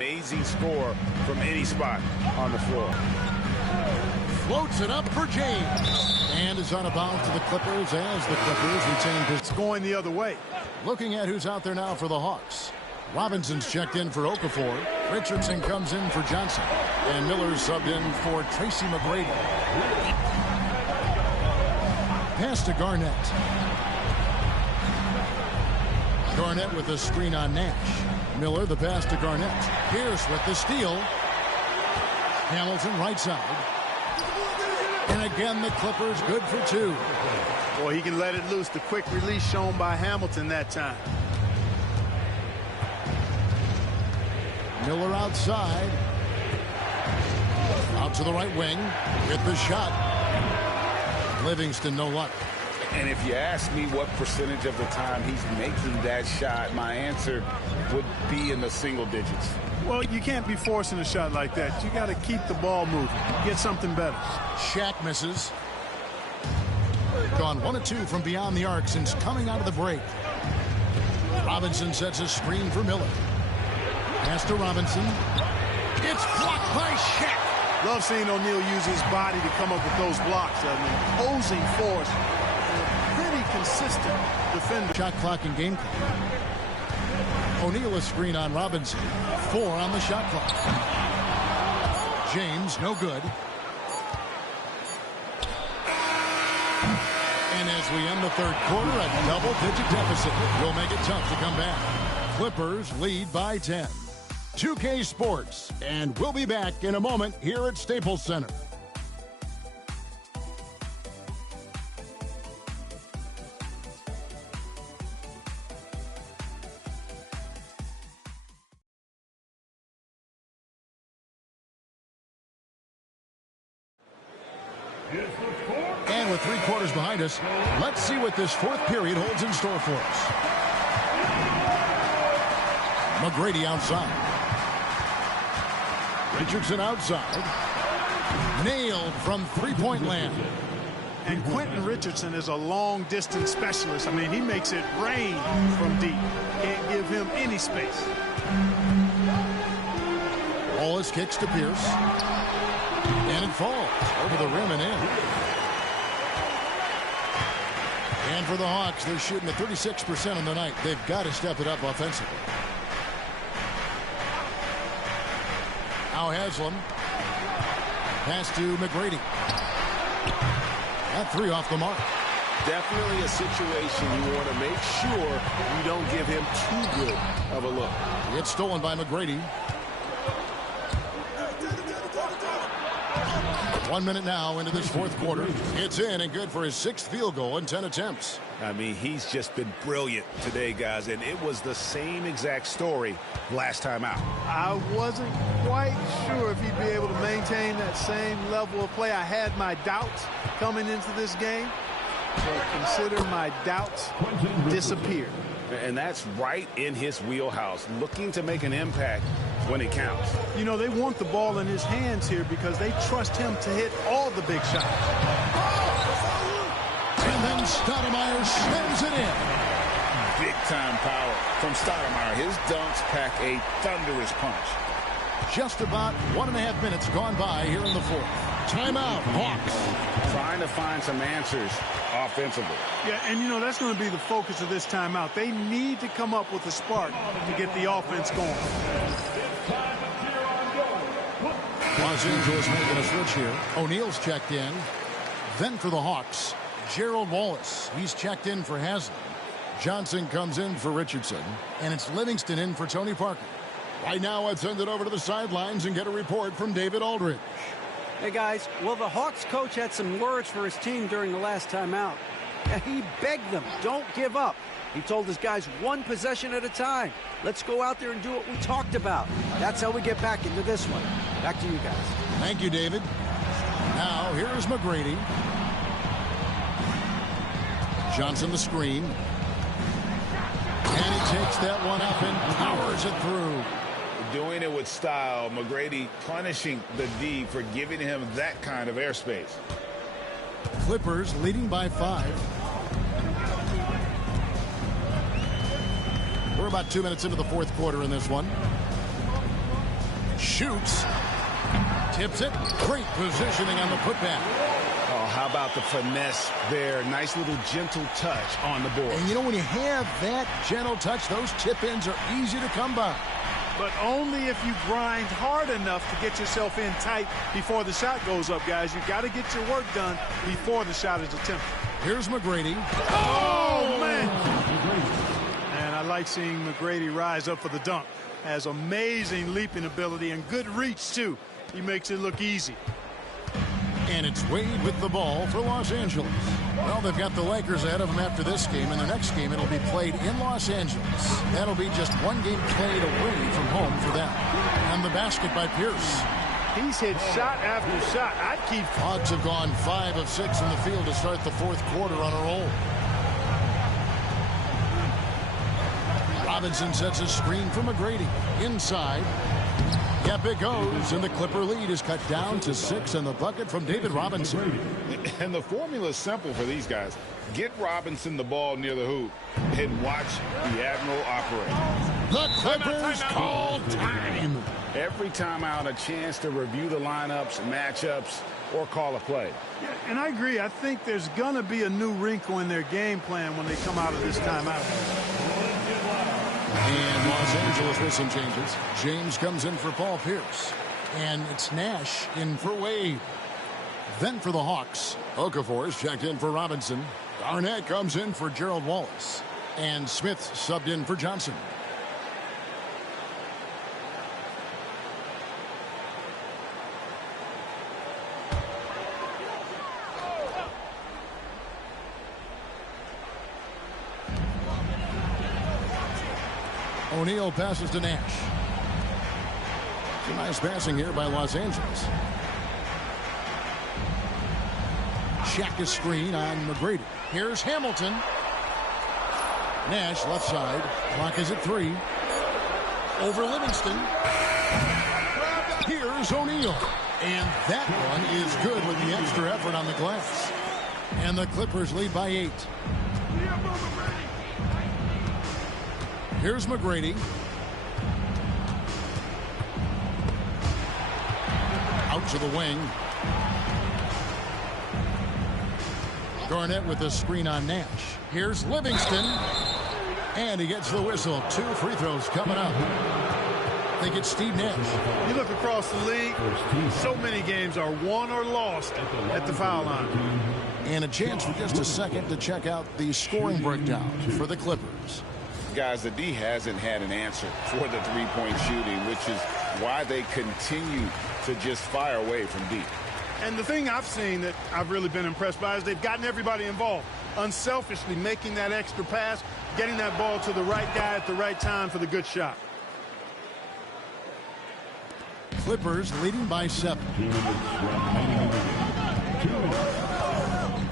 Amazing score from any spot on the floor. Floats it up for James. And is out of bounds to the Clippers as the Clippers retain. It's going the other way. Looking at who's out there now for the Hawks. Robinson's checked in for Okafor. Richardson comes in for Johnson. And Miller's subbed in for Tracy McGrady. Pass to Garnett. Garnett with a screen on Nash. Miller the pass to Garnett. Pierce with the steal. Hamilton right side. And again the Clippers good for two. Boy, he can let it loose. The quick release shown by Hamilton that time. Miller outside. Out to the right wing. Hit the shot. Livingston no luck. And if you ask me what percentage of the time he's making that shot, my answer would be in the single digits. Well, you can't be forcing a shot like that. You got to keep the ball moving. Get something better. Shaq misses. Gone 1 of 2 from beyond the arc since coming out of the break. Robinson sets a screen for Miller. Pass to Robinson. It's blocked by Shaq. Love seeing O'Neal use his body to come up with those blocks. An imposing force. Pretty consistent defender. Shot clock and game clock. O'Neal a screen on Robinson. 4 on the shot clock. James no good. And as we end the third quarter, a double-digit deficit will make it tough to come back. Clippers lead by 10. 2K Sports, and we'll be back in a moment here at Staples Center. And with 3 quarters behind us, let's see what this fourth period holds in store for us. McGrady outside. Richardson outside. Nailed from three-point land. And Quentin Richardson is a long-distance specialist. I mean, he makes it rain from deep. Can't give him any space. Wallace kicks to Pierce. And it falls over the rim and in. And for the Hawks, they're shooting at 36% on the night. They've got to step it up offensively. Now Haslam. Pass to McGrady. That 3 off the mark. Definitely a situation you want to make sure you don't give him too good of a look. It's stolen by McGrady. 1 minute now into this fourth quarter. It's in and good for his 6th field goal in 10 attempts. I mean, he's just been brilliant today, guys, and it was the same exact story last time out. I wasn't quite sure if he'd be able to maintain that same level of play. I had my doubts coming into this game, but consider my doubts disappeared. And that's right in his wheelhouse, looking to make an impact when it counts. You know, they want the ball in his hands here because they trust him to hit all the big shots. And then Stoudemire sends it in. Big-time power from Stoudemire. His dunks pack a thunderous punch. Just about 1.5 minutes gone by here in the fourth. Timeout, Hawks. Trying to find some answers offensively. Yeah, and you know, that's going to be the focus of this timeout. They need to come up with a spark to get the offense going. Los Angeles making a switch here. O'Neal's checked in. Then for the Hawks, Gerald Wallace. He's checked in for Haslam. Johnson comes in for Richardson. And it's Livingston in for Tony Parker. Right now, I'd send it over to the sidelines and get a report from David Aldridge. Hey, guys. Well, the Hawks coach had some words for his team during the last timeout. He begged them, don't give up. He told his guys 1 possession at a time. Let's go out there and do what we talked about. That's how we get back into this one. Back to you guys. Thank you, David. Now, here's McGrady. Johnson the screen. And he takes that one up and powers it through. Doing it with style. McGrady punishing the D for giving him that kind of airspace. Clippers leading by 5. We're about 2 minutes into the fourth quarter in this one. Shoots. Tips it. Great positioning on the putback. Oh, how about the finesse there? Nice little gentle touch on the board. And you know, when you have that gentle touch, those tip-ins are easy to come by. But only if you grind hard enough to get yourself in tight before the shot goes up, guys. You've got to get your work done before the shot is attempted. Here's McGrady. Oh, man! And I like seeing McGrady rise up for the dunk. Has amazing leaping ability and good reach, too. He makes it look easy. And it's Wade with the ball for Los Angeles. Well, they've got the Lakers ahead of them after this game. And the next game, it'll be played in Los Angeles. That'll be just one game played away from home for them. And the basket by Pierce. He's hit shot after shot. I'd keep... Hawks have gone 5 of 6 in the field to start the fourth quarter on a roll. Robinson sets a screen for McGrady. Inside. Yep, it goes, and the Clipper lead is cut down to 6 in the bucket from David Robinson. And the formula is simple for these guys. Get Robinson the ball near the hoop and watch the Admiral operate. The Clippers call time. Every time out, a chance to review the lineups, matchups, or call a play. Yeah, and I agree. I think there's going to be a new wrinkle in their game plan when they come out of this timeout. And Los Angeles with some changes. James comes in for Paul Pierce. And it's Nash in for Wade. Then for the Hawks, Okafor's checked in for Robinson. Garnett comes in for Gerald Wallace. And Smith subbed in for Johnson. O'Neal passes to Nash. Some nice passing here by Los Angeles. Check a screen on McGrady. Here's Hamilton. Nash left side. Clock is at 3. Over Livingston. Here's O'Neal. And that one is good with the extra effort on the glass. And the Clippers lead by 8. Here's McGrady. Out to the wing. Garnett with the screen on Nash. Here's Livingston. And he gets the whistle. 2 free throws coming up. I think it's Steve Nash. You look across the league, so many games are won or lost at the foul line. And a chance for just a second to check out the scoring breakdown for the Clippers. Guys, the D hasn't had an answer for the three-point shooting, which is why they continue to just fire away from deep. And the thing I've seen that I've really been impressed by is they've gotten everybody involved, unselfishly making that extra pass, getting that ball to the right guy at the right time for the good shot. Clippers leading by 7.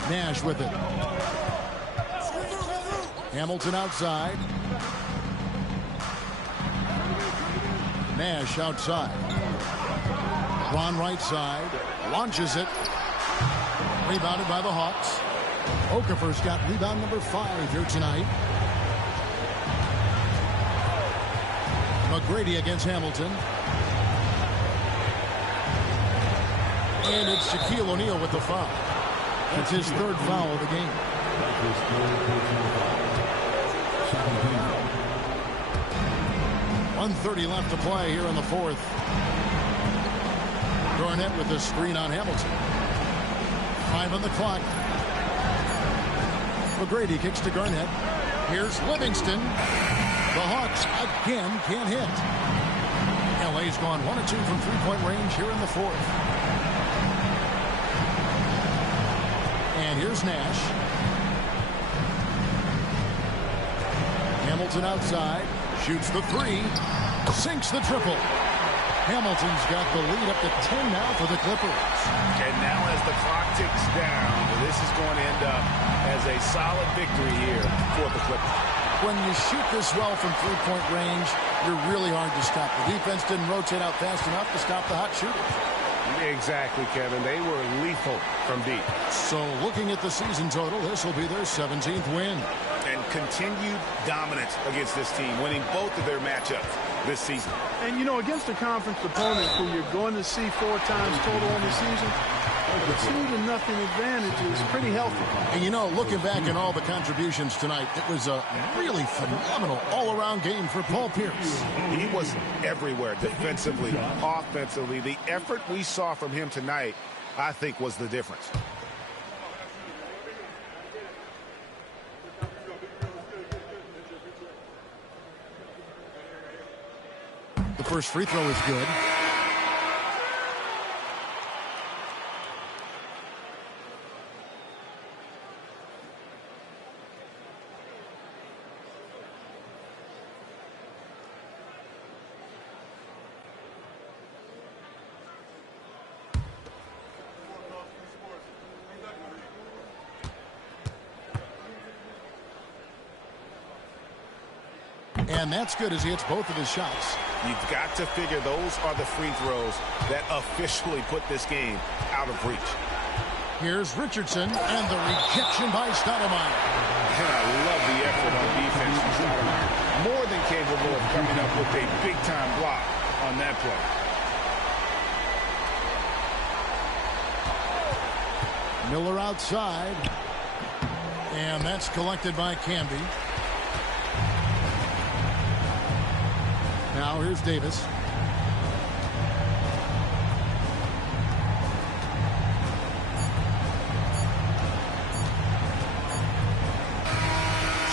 Nash with it. Hamilton outside. Nash outside. Ron right side. Launches it. Rebounded by the Hawks. Okafor's got rebound number 5 here tonight. McGrady against Hamilton. And it's Shaquille O'Neal with the foul. That's his 3rd foul of the game. 1:30 left to play here in the 4th. Garnett with the screen on Hamilton. 5 on the clock. McGrady kicks to Garnett. Here's Livingston. The Hawks again can't hit. LA's gone 1 of 2 from three-point range here in the 4th. And here's Nash. Hamilton outside. Shoots the 3. Sinks the triple. Hamilton's got the lead up to 10 now for the Clippers. And now as the clock ticks down, this is going to end up as a solid victory here for the Clippers. When you shoot this well from three-point range, you're really hard to stop. The defense didn't rotate out fast enough to stop the hot shooters. Exactly, Kevin. They were lethal from deep. So looking at the season total, this will be their 17th win. And continued dominance against this team, winning both of their matchups this season. And, you know, against a conference opponent who you're going to see 4 times total in the season, the 2-0 advantage is pretty healthy. And, you know, looking back at all the contributions tonight, it was a really phenomenal all-around game for Paul Pierce. He was everywhere, defensively, offensively. The effort we saw from him tonight, I think, was the difference. The first free throw is good. And that's good as he hits both of his shots. You've got to figure those are the free throws that officially put this game out of reach. Here's Richardson and the rejection by Stoudemire. And I love the effort on defense from Stoudemire. More than capable of coming up with a big-time block on that play. Miller outside. And that's collected by Camby. Now here's Davis.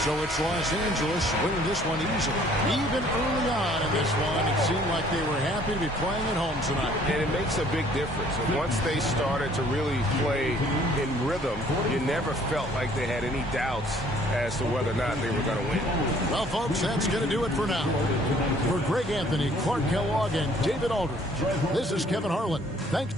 So it's Los Angeles winning this one easily. Even early on in this one, it seemed like they were happy to be playing at home tonight. And it makes a big difference. And once they started to really play in rhythm, you never felt like they had any doubts as to whether or not they were going to win. Well, folks, that's going to do it for now. For Greg Anthony, Clark Kellogg, and David Aldridge, this is Kevin Harlan. Thanks.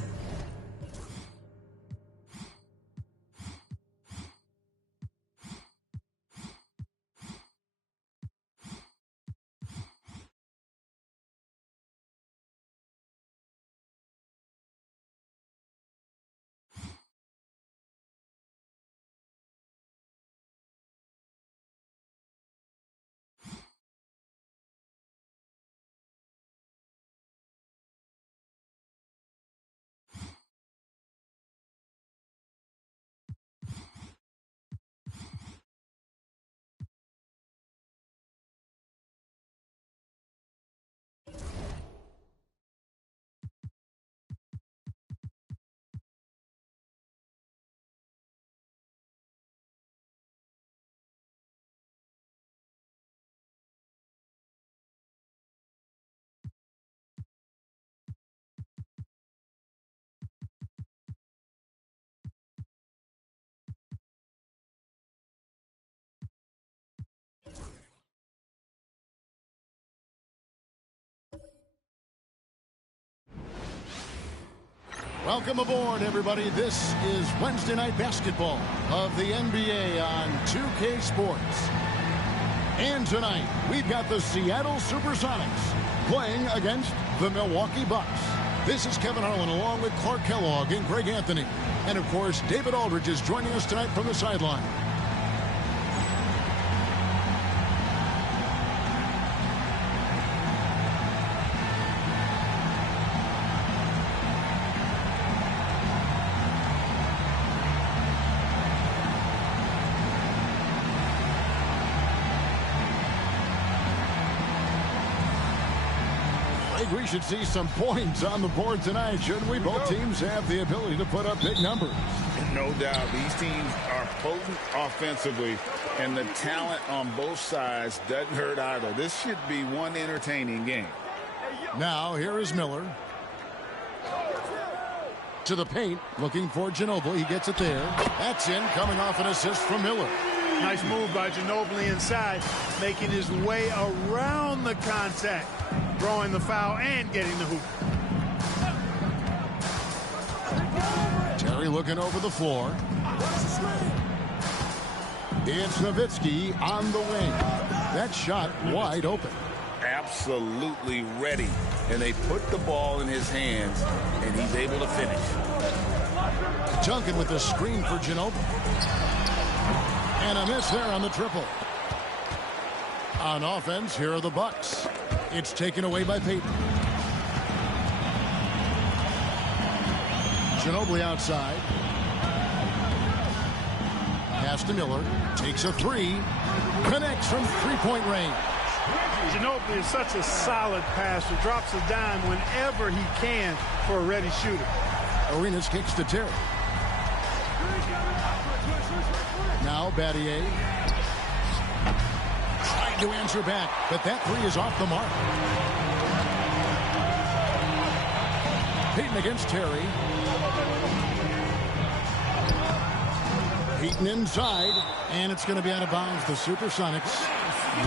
Welcome aboard, everybody. This is Wednesday Night Basketball of the NBA on 2K Sports. And tonight, we've got the Seattle Supersonics playing against the Milwaukee Bucks. This is Kevin Harlan along with Clark Kellogg and Greg Anthony. And, of course, David Aldridge is joining us tonight from the sideline. We should see some points on the board tonight, shouldn't we? Both teams have the ability to put up big numbers. No doubt. These teams are potent offensively, and the talent on both sides doesn't hurt either. This should be one entertaining game. Now, here is Miller. To the paint, looking for Ginobili. He gets it there. That's in, coming off an assist from Miller. Nice move by Ginobili inside, making his way around the contact, drawing the foul and getting the hoop. Terry looking over the floor. It's Nowitzki on the wing. That shot wide open. Absolutely ready. And they put the ball in his hands, and he's able to finish. Duncan with the screen for Ginobili. And a miss there on the triple. On offense, here are the Bucks. It's taken away by Peyton. Ginobili outside. Pass to Miller. Takes a three. Connects from three-point range. Ginobili is such a solid passer. Drops a dime whenever he can for a ready shooter. Arenas kicks to Terry. Now Battier. Trying to answer back, but that three is off the mark. Peyton against Terry. Peyton inside, and it's going to be out of bounds. The Supersonics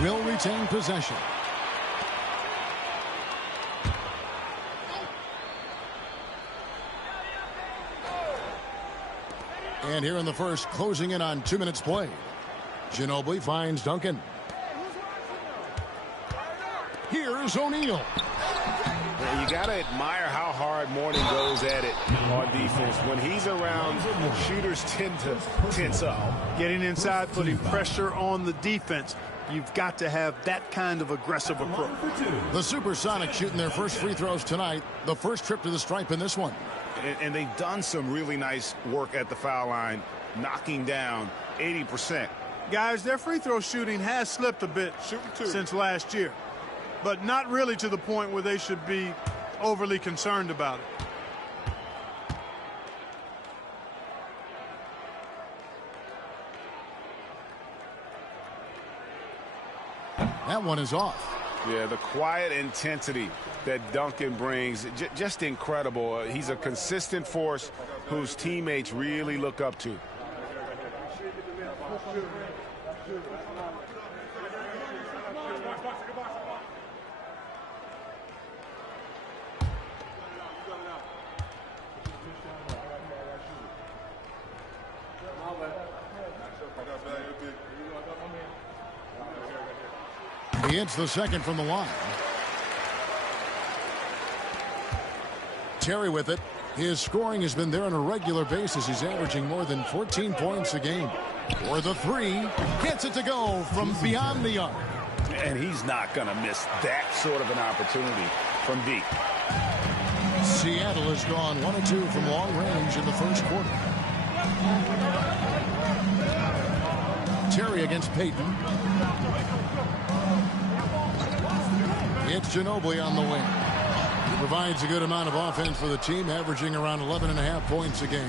will retain possession. And here in the first, closing in on 2 minutes played. Ginobili finds Duncan. Here's O'Neal. You got to admire how hard Mourning goes at it on defense. When he's around, shooters tend to tense up. Getting inside, putting pressure on the defense. You've got to have that kind of aggressive approach. The Supersonics shooting their first free throws tonight. The first trip to the stripe in this one. And they've done some really nice work at the foul line, knocking down 80%. Guys, their free throw shooting has slipped a bit since last year, but not really to the point where they should be overly concerned about it. That one is off. Yeah, the quiet intensity that Duncan brings, just incredible. He's a consistent force whose teammates really look up to. He hits the second from the line. Terry with it. His scoring has been there on a regular basis. He's averaging more than 14 points a game. For the three, gets it to go from beyond the arc. And he's not going to miss that sort of an opportunity from deep. Seattle has gone 1 of 2 from long range in the first quarter. Terry against Peyton. It's Ginobili on the wing. He provides a good amount of offense for the team, averaging around 11.5 points a game.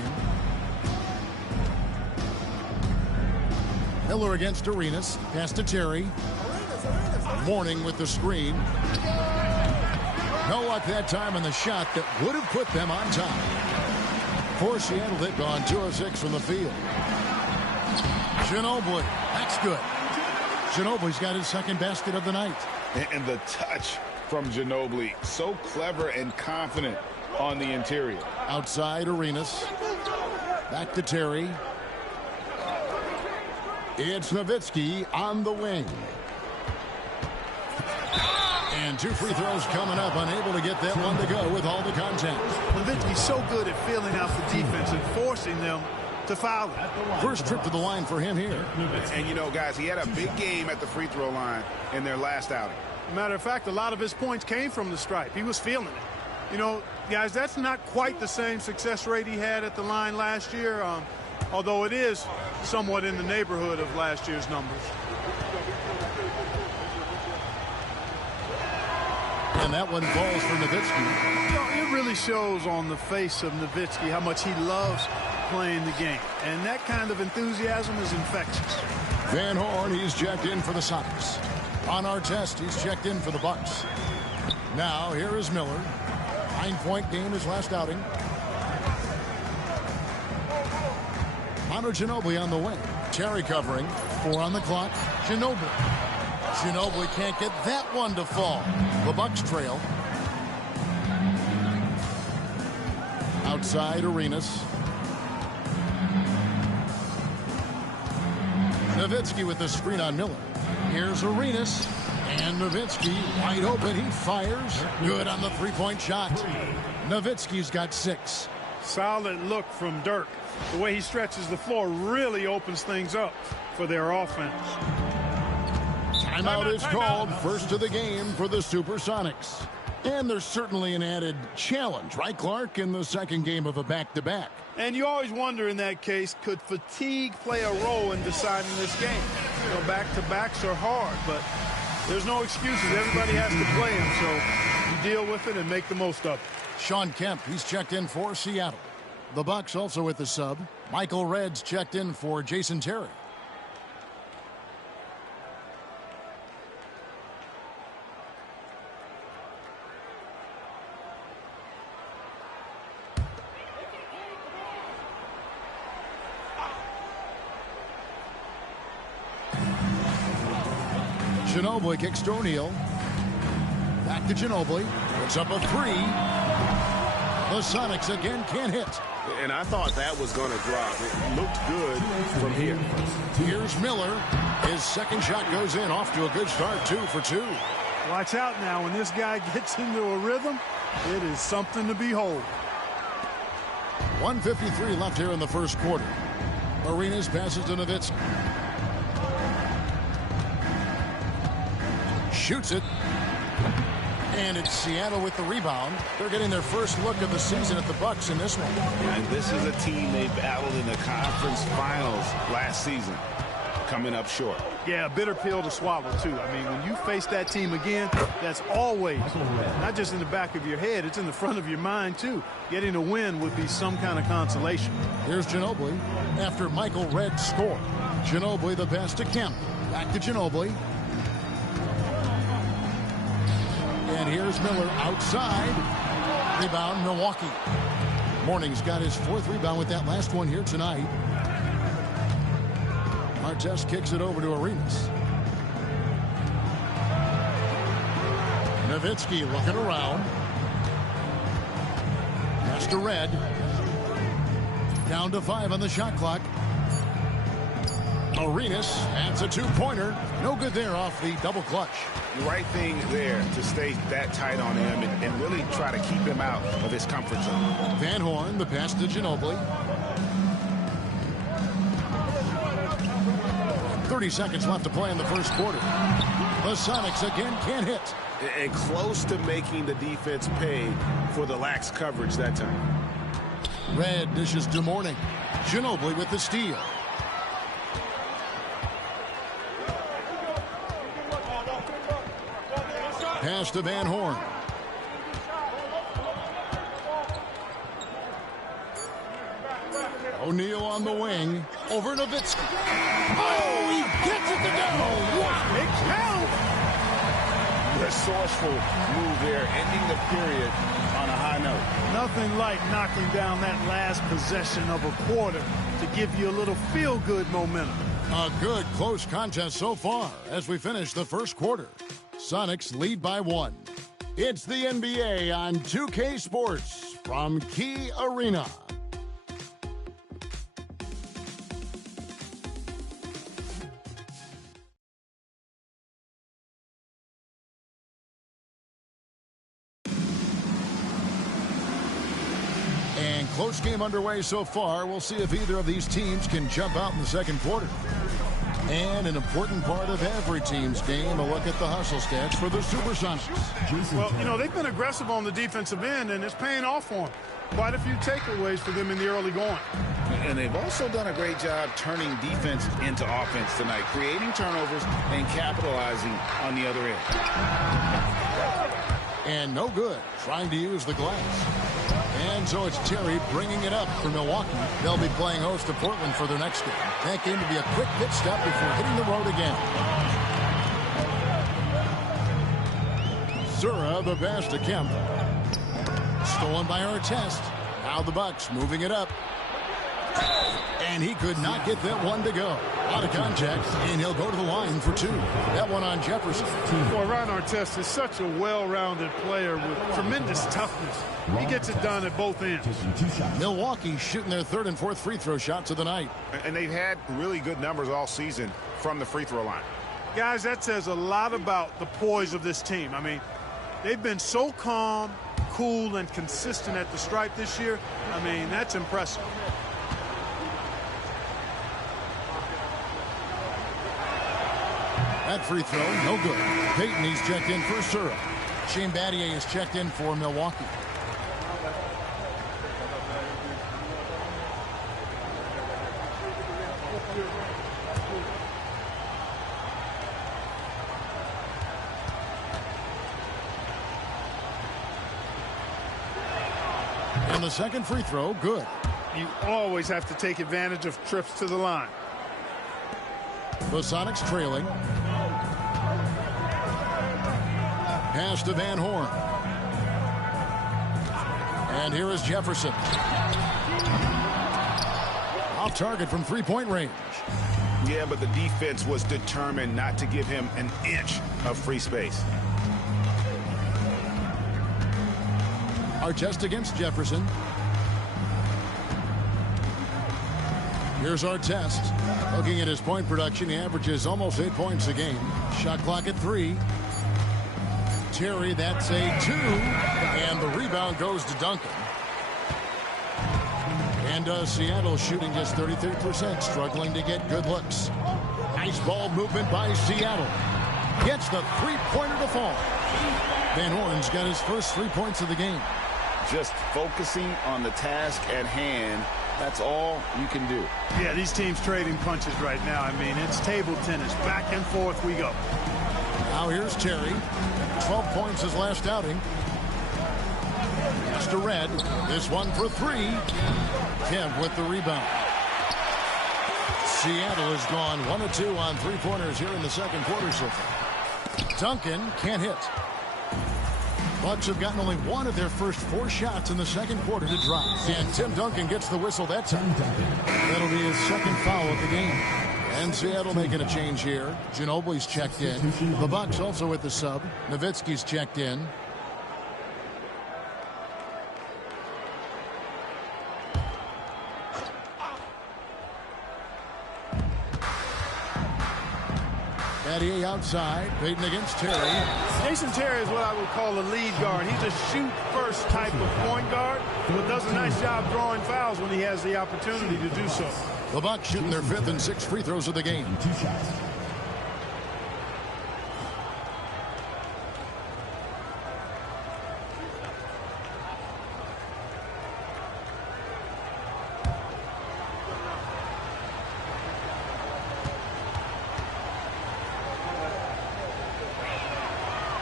Miller against Arenas. Pass to Terry. Mourning with the screen. No luck that time on the shot that would have put them on top. For Seattle, they've gone 2 of 6 from the field. Ginobili. That's good. Ginobili's got his second basket of the night. And the touch from Ginobili, so clever and confident on the interior. Outside Arenas. Back to Terry. It's Nowitzki on the wing. And 2 free throws coming up, unable to get that one to go with all the contact. Nowitzki's so good at filling out the defense and forcing them to foul him. First trip to the line for him here. And, you know, guys, he had a big game at the free throw line in their last outing. Matter of fact, a lot of his points came from the stripe. He was feeling it. You know, guys, that's not quite the same success rate he had at the line last year, although it is somewhat in the neighborhood of last year's numbers. And that one falls for Nowitzki. You know, it really shows on the face of Nowitzki how much he loves playing the game. And that kind of enthusiasm is infectious. Van Horn, he's checked in for the Sonics. On our test, he's checked in for the Bucks. Now, here is Miller. 9-point game his last outing. Manu Ginobili on the wing. Terry covering. 4 on the clock. Ginobili. Ginobili can't get that one to fall. The Bucks trail. Outside Arenas. Nowitzki with the screen on Miller. Here's Arenas. And Nowitzki wide open. He fires. Good on the three-point shot. Nowitzki's got 6. Solid look from Dirk. The way he stretches the floor really opens things up for their offense. Timeout is called. First of the game for the Supersonics. And there's certainly an added challenge, right, Clark, in the second game of a back-to-back. And you always wonder in that case, could fatigue play a role in deciding this game? You know, back-to-backs are hard, but there's no excuses. Everybody has to play them, so you deal with it and make the most of it. Sean Kemp, he's checked in for Seattle. The Bucks also with the sub. Michael Redd's checked in for Jason Terry. Ginobili kicks to O'Neal. Back to Ginobili. Puts up a three. The Sonics again can't hit. And I thought that was going to drop. It looked good from here. Here's Miller. His second shot goes in. Off to a good start. 2 for 2. Watch out now. When this guy gets into a rhythm, it is something to behold. 1:53 left here in the first quarter. Arenas passes to Nowitzki. Shoots it. And it's Seattle with the rebound. They're getting their first look of the season at the Bucks in this one. And this is a team they battled in the conference finals last season, coming up short. Yeah, a bitter pill to swallow, too. I mean, when you face that team again, that's always, not just in the back of your head, it's in the front of your mind, too. Getting a win would be some kind of consolation. Here's Ginobili after Michael Redd scored. Ginobili the pass to Kemp. Back to Ginobili. And here's Miller outside. Rebound, Milwaukee. Morning's got his 4th rebound with that last one here tonight. Artest kicks it over to Arenas. Nowitzki looking around. Pass to Redd. Down to 5 on the shot clock. Arenas adds a 2-pointer. No good there off the double clutch. The right thing there to stay that tight on him and really try to keep him out of his comfort zone. Van Horn, the pass to Ginobili. 30 seconds left to play in the first quarter. The Sonics again can't hit. And close to making the defense pay for the lax coverage that time. Redd dishes to Morning. Ginobili with the steal. Pass to Van Horn. O'Neal on the wing. Over Nowitzki. Oh, he gets it to go. What? It counts. Resourceful move there, ending the period on a high note. Nothing like knocking down that last possession of a quarter to give you a little feel-good momentum. A good close contest so far as we finish the first quarter. Sonics lead by 1. It's the NBA on 2K Sports from Key Arena. And close game underway so far. We'll see if either of these teams can jump out in the second quarter. And an important part of every team's game, a look at the hustle stats for the Supersonics. Well, you know, they've been aggressive on the defensive end, and it's paying off for them. Quite a few takeaways for them in the early going. And they've also done a great job turning defense into offense tonight, creating turnovers and capitalizing on the other end. And no good, trying to use the glass. And so it's Terry bringing it up for Milwaukee. They'll be playing host to Portland for their next game. That game to be a quick pit stop before hitting the road again. Sura, the pass to Kemp. Stolen by Artest. Now the Bucks moving it up. And he could not get that one to go. Out of contact, and he'll go to the line for 2. That one on Jefferson. Boy, Ron Artest is such a well-rounded player with tremendous toughness. He gets it done at both ends. Milwaukee shooting their 3rd and 4th free throw shots of the night. And they've had really good numbers all season from the free throw line. Guys, that says a lot about the poise of this team. I mean, they've been so calm, cool, and consistent at the stripe this year. I mean, that's impressive. That free throw, no good. Payton, he's checked in for Surra. Shane Battier is checked in for Milwaukee. And the second free throw, good. You always have to take advantage of trips to the line. The Sonics trailing. Pass to Van Horn. And here is Jefferson. Off target from three-point range. Yeah, but the defense was determined not to give him an inch of free space. Artest against Jefferson. Here's Artest. Looking at his point production, he averages almost 8 points a game. Shot clock at 3. Terry, that's a 2. And the rebound goes to Duncan. And Seattle shooting just 33%, struggling to get good looks. Nice ball movement by Seattle. Gets the three-pointer to fall. Van Horn's got his first 3 points of the game. Just focusing on the task at hand. That's all you can do. Yeah, these teams trading punches right now. I mean, it's table tennis. Back and forth we go. Now here's Terry. 12 points his last outing. Next to Red. This one for 3. Kemp with the rebound. Seattle has gone 1 of 2 on three-pointers here in the second quarter so far. Duncan can't hit. Bucks have gotten only 1 of their first 4 shots in the second quarter to drop. And Tim Duncan gets the whistle that time. That'll be his second foul of the game. And Seattle making a change here. Ginobili's checked in. The Bucks also with the sub. Nowitzki's checked in. Battier outside. Payton against Terry. Jason Terry is what I would call a lead guard. He's a shoot-first type of point guard, but does a nice job drawing fouls when he has the opportunity to do so. The Bucks shooting their 5th and 6th free throws of the game. 2 shots.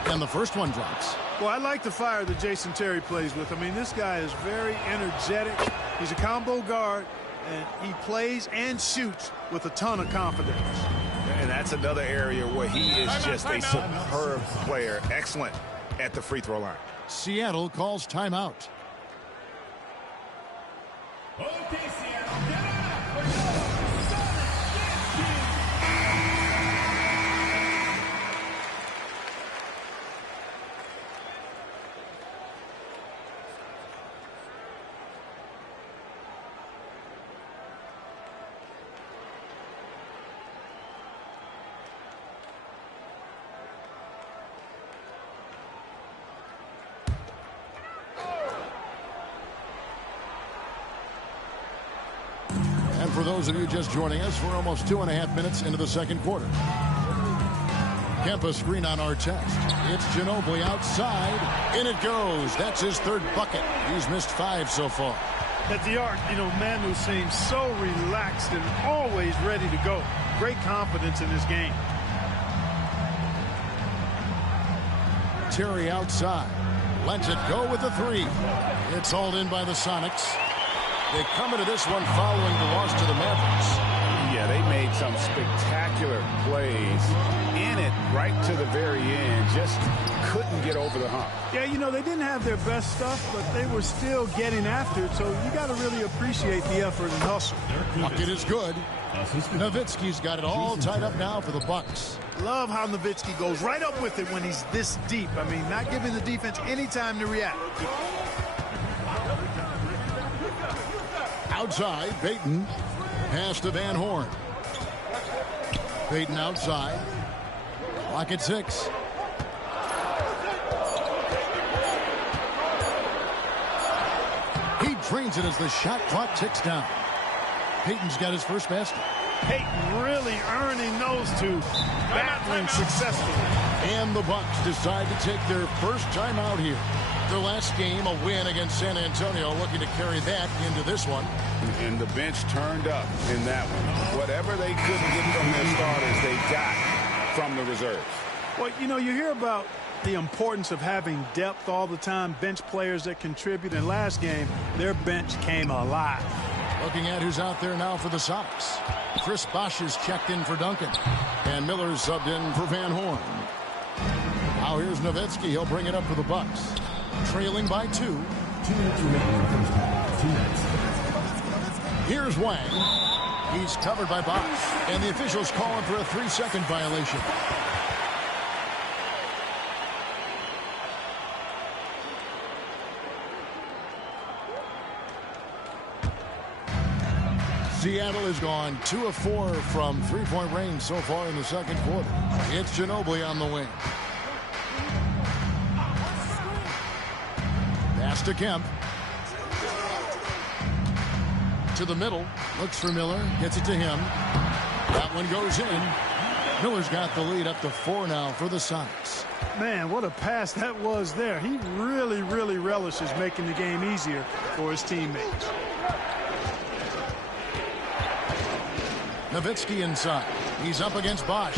And the first one drops. Well, I like the fire that Jason Terry plays with. I mean, this guy is very energetic. He's a combo guard, and he plays and shoots with a ton of confidence. And that's another area where he is just a superb player. Excellent at the free throw line. Seattle calls timeout. Okay, Seattle, get up. For those of you just joining us, we're almost 2.5 minutes into the second quarter. Kemp screen on Artest. It's Ginobili outside. In it goes. That's his 3rd bucket. He's missed 5 so far. At the arc, you know, Manu seems so relaxed and always ready to go. Great confidence in his game. Terry outside. Lets it go with the 3. It's hauled in by the Sonics. They come into this one following the loss to the Mavericks. Yeah, they made some spectacular plays in it right to the very end. Just couldn't get over the hump. Yeah, you know, they didn't have their best stuff, but they were still getting after it. So you got to really appreciate the effort and hustle. Bucket is good. Nowitzki's got it all tied up now for the Bucks. Love how Nowitzki goes right up with it when he's this deep. I mean, not giving the defense any time to react. Outside, Payton. Pass to Van Horn. Payton outside. Clock at 6. He drains it as the shot clock ticks down. Payton's got his first basket. Peyton really earning those two, battling successfully. And the Bucks decide to take their first time out here. Their last game, a win against San Antonio, looking to carry that into this one. And the bench turned up in that one. Whatever they couldn't get from their starters, they got from the reserves. Well, you know, you hear about the importance of having depth all the time, bench players that contribute. In last game, their bench came alive. Looking at who's out there now for the Sox. Chris Bosh is checked in for Duncan. And Miller's subbed in for Van Horn. Now here's Nowitzki. He'll bring it up for the Bucks. Trailing by 2. 2 minutes remaining in the first half. 2 minutes. Here's Wang. He's covered by Bosh. And the officials call him for a 3-second violation. Seattle has gone 2 of 4 from three-point range so far in the second quarter. It's Ginobili on the wing. Pass to Kemp. To the middle. Looks for Miller. Gets it to him. That one goes in. Miller's got the lead up to 4 now for the Sonics. Man, what a pass that was there. He really relishes making the game easier for his teammates. Nowitzki inside. He's up against Bosh.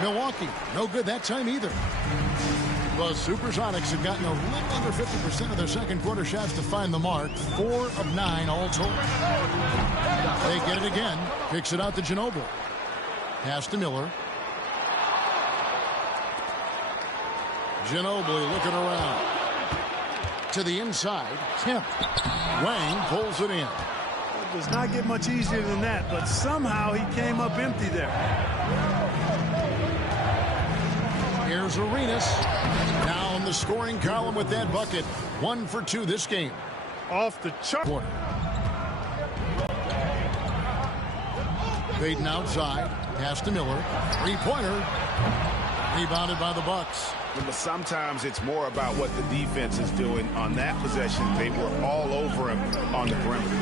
Milwaukee, no good that time either. The Supersonics have gotten a little under 50% of their second quarter shots to find the mark. 4 of 9 all told. They get it again. Kicks it out to Ginobili. Pass to Miller. Ginobili looking around. To the inside. Kemp. Wang pulls it in. Does not get much easier than that, but somehow he came up empty there. Here's Arenas. Now in the scoring column with that bucket. 1 for 2 this game. Off the chart. Payton outside. Pass to Miller. Three-pointer. Rebounded by the Bucks. But sometimes it's more about what the defense is doing on that possession. They were all over him on the perimeter.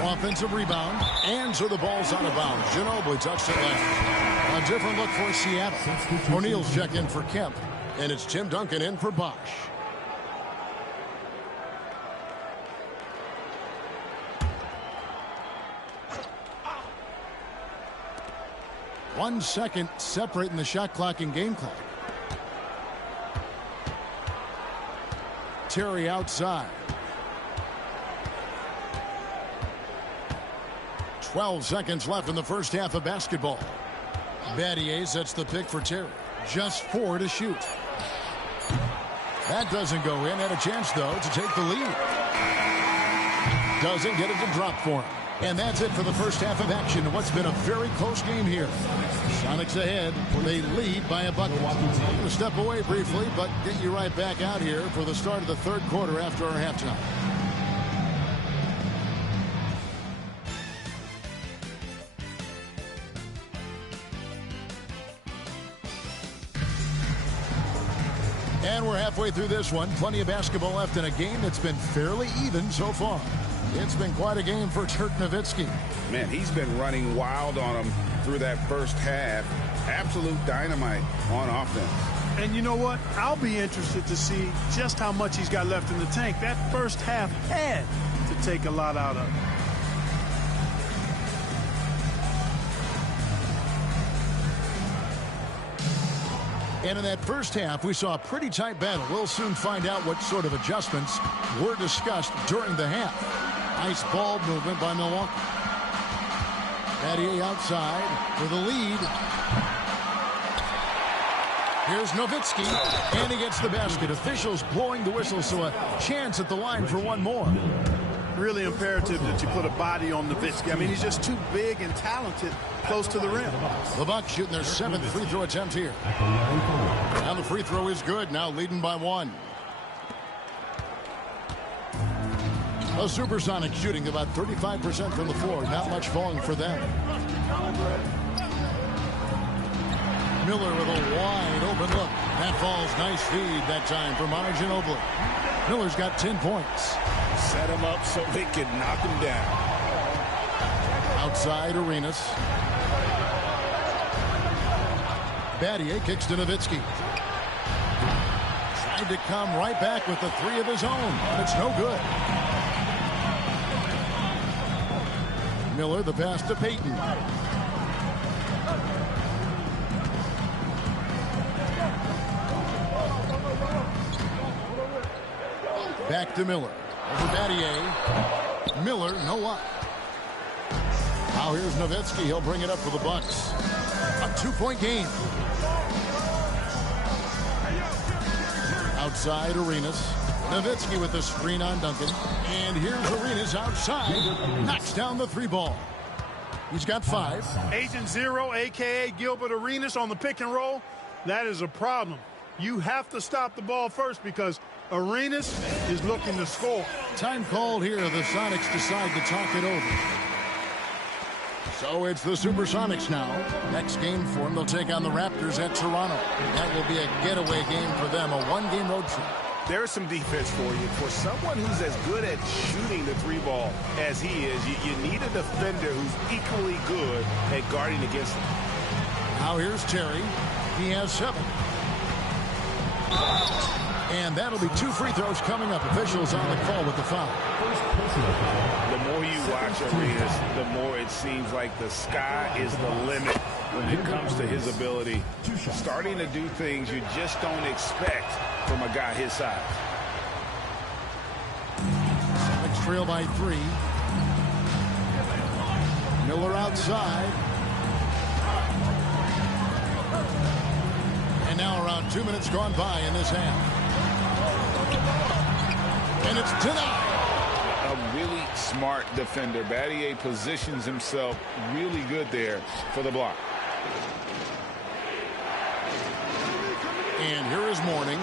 Offensive rebound, and so the ball's out of bounds. Ginobili touched it left. A different look for Seattle. O'Neal's checked in for Kemp, and it's Tim Duncan in for Bosh. One second separating the shot clock and game clock. Terry outside. 12 seconds left in the first half of basketball. Battier sets the pick for Terry. Just 4 to shoot. That doesn't go in. Had a chance, though, to take the lead. Doesn't get it to drop for him. And that's it for the first half of action in what's been a very close game here. Sonics ahead. They lead by a bucket. I'm going to step away briefly, but get you right back out here for the start of the third quarter after our halftime. And we're halfway through this one. Plenty of basketball left in a game that's been fairly even so far. It's been quite a game for Dirk Nowitzki. Man, he's been running wild on him through that first half. Absolute dynamite on offense. And you know what? I'll be interested to see just how much he's got left in the tank. That first half had to take a lot out of him. And in that first half, we saw a pretty tight battle. We'll soon find out what sort of adjustments were discussed during the half. Nice ball movement by Milwaukee. Battier outside for the lead. Here's Nowitzki, and he gets the basket. Officials blowing the whistle, so a chance at the line for one more. Really imperative that you put a body on Nowitzki. I mean, he's just too big and talented close to the rim. The Bucks shooting their 7th free throw attempt here. Now the free throw is good, now leading by 1. The Supersonics shooting about 35% from the floor. Not much falling for them. Miller with a wide open look. That falls. Nice feed that time for Ginobili. Miller's got 10 points. Set him up so they could knock him down. Outside Arenas. Battier kicks to Nowitzki. Tried to come right back with the three of his own, but it's no good. Miller, the pass to Payton. Back to Miller. Over Battier. Miller, no luck. Now here's Nowitzki. He'll bring it up for the Bucks. A 2-point game. Outside Arenas. Nowitzki with the screen on Duncan. And here's Arenas outside. Knocks down the 3-ball. He's got 5. Agent Zero, a.k.a. Gilbert Arenas, on the pick and roll. That is a problem. You have to stop the ball first because Arenas is looking to score. Time called here. The Sonics decide to talk it over. So it's the Supersonics now. Next game for them, they'll take on the Raptors at Toronto. That will be a getaway game for them, a 1-game road trip. There's some defense for you. For someone who's as good at shooting the 3-ball as he is, you need a defender who's equally good at guarding against him. Now here's Terry. He has 7. And that'll be 2 free throws coming up. Officials on the call with the foul. The more you watch Arenas, the more it seems like the sky is the limit when it comes to his ability. Starting to do things you just don't expect from a guy his size. Celtics trail by 3. Miller outside. And now around 2 minutes gone by in this half. And it's denied. A really smart defender. Battier positions himself really good there for the block. And here is Mourning.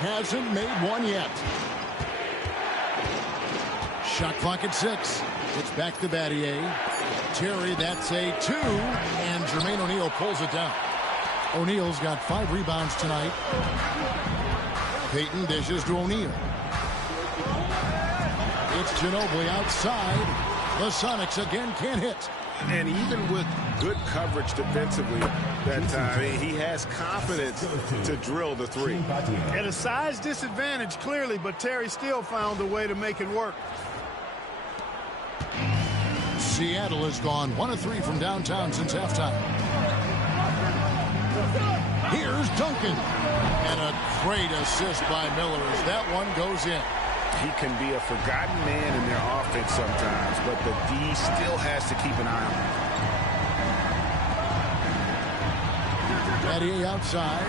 Hasn't made one yet. Shot clock at 6. It's back to Battier. Terry, that's a 2. And Jermaine O'Neal pulls it down. O'Neal's got 5 rebounds tonight. Payton dishes to O'Neal. It's Ginobili outside. The Sonics again can't hit. And even with good coverage defensively that time, he has confidence to drill the 3. At a size disadvantage, clearly, but Terry still found a way to make it work. Seattle has gone 1 of 3 from downtown since halftime. Here's Duncan. And a great assist by Miller as that one goes in. He can be a forgotten man in their offense sometimes, but the D still has to keep an eye on him. Battier outside.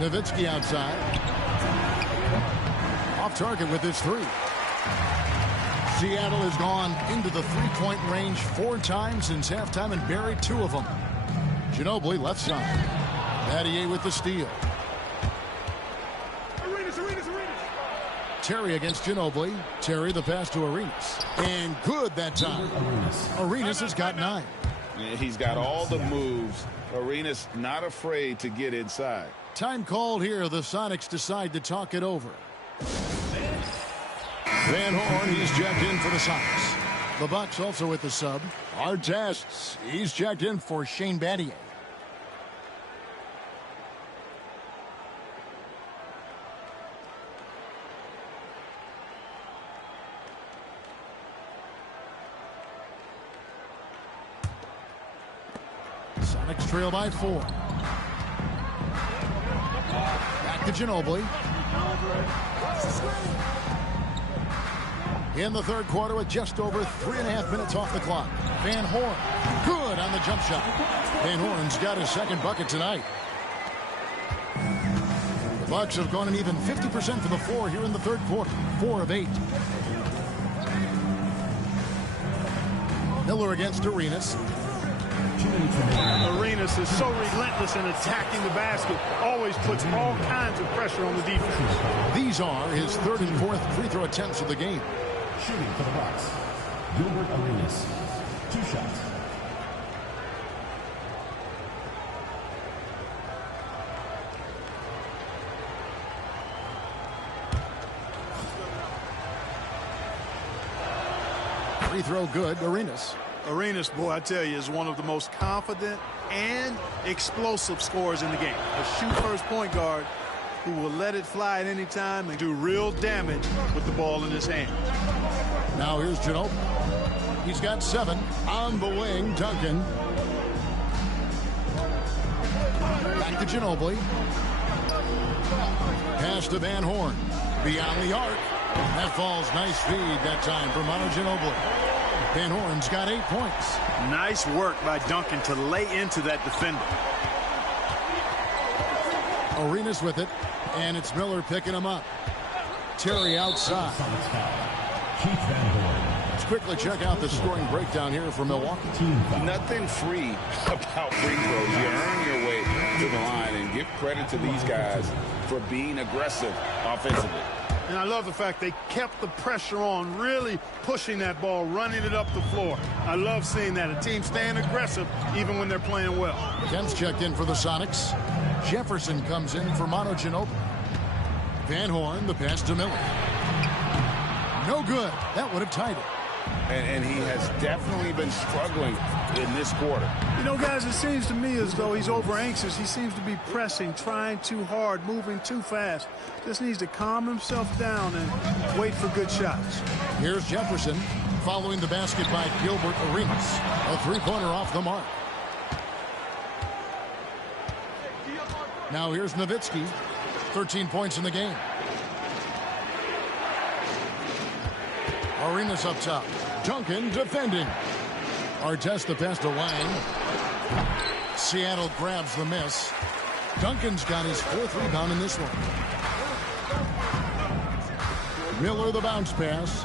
Nowitzki outside. Off target with his 3. Seattle has gone into the 3-point range 4 times since halftime and buried 2 of them. Ginobili left side. Battier with the steal. Terry against Ginobili. Terry the pass to Arenas. And good that time. Arenas has got 9. Yeah, he's got all the moves. Arenas not afraid to get inside. Time called here. The Sonics decide to talk it over. Van Horn, he's checked in for the Sonics. The Bucks also with the sub. Artests, he's checked in for Shane Battier. Sonics trail by 4. Back to Ginobili. In the third quarter with just over 3.5 minutes off the clock. Van Horn, good on the jump shot. Van Horn's got his 2nd bucket tonight. The Bucks have gone an even 50% from the floor here in the third quarter. 4 of 8. Miller against Arenas. Arenas is so relentless in attacking the basket. Always puts all kinds of pressure on the defense. These are his 3rd and 4th free throw attempts of the game. Shooting for the Bucks, Gilbert Arenas, 2 shots. Free throw good. Arenas, boy, I tell you, is one of the most confident and explosive scorers in the game. A shoot-first point guard who will let it fly at any time and do real damage with the ball in his hand. Now here's Ginobili. He's got 7 on the wing. Duncan. Back to Ginobili. Pass to Van Horn. Beyond the arc. That falls. Nice feed that time for Manu Ginobili. Van Horn's got 8 points. Nice work by Duncan to lay into that defender. Arenas with it, and it's Miller picking him up. Terry outside. Let's quickly check out the scoring breakdown here for Milwaukee. Nothing free about free throws. You earn your way to the line, and give credit to these guys for being aggressive offensively. And I love the fact they kept the pressure on, really pushing that ball, running it up the floor. I love seeing that. A team staying aggressive even when they're playing well. Kemp's checked in for the Sonics. Jefferson comes in for Manu Ginobili. Van Horn, the pass to Miller. No good. That would have tied it. And he has definitely been struggling in this quarter. You know, guys, it seems to me as though he's over anxious. He seems to be pressing, trying too hard, moving too fast. Just needs to calm himself down and wait for good shots. Here's Jefferson following the basket by Gilbert Arenas. A three-pointer off the mark. Now here's Nowitzki. 13 points in the game. Arenas up top. Duncan defending. Artest the pass to Wang. Seattle grabs the miss. Duncan's got his 4th rebound in this one. Miller the bounce pass.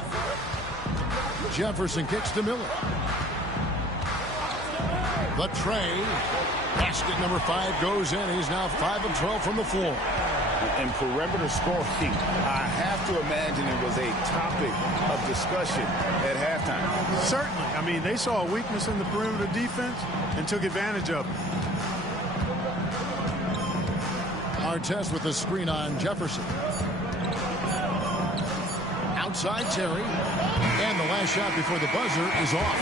Jefferson kicks to Miller. The tray. Basket number 5 goes in. He's now 5 of 12 from the floor. And perimeter scoring, I have to imagine it was a topic of discussion at halftime. Certainly. I mean, they saw a weakness in the perimeter defense and took advantage of it. Artest with the screen on Jefferson. Outside Terry. And the last shot before the buzzer is off.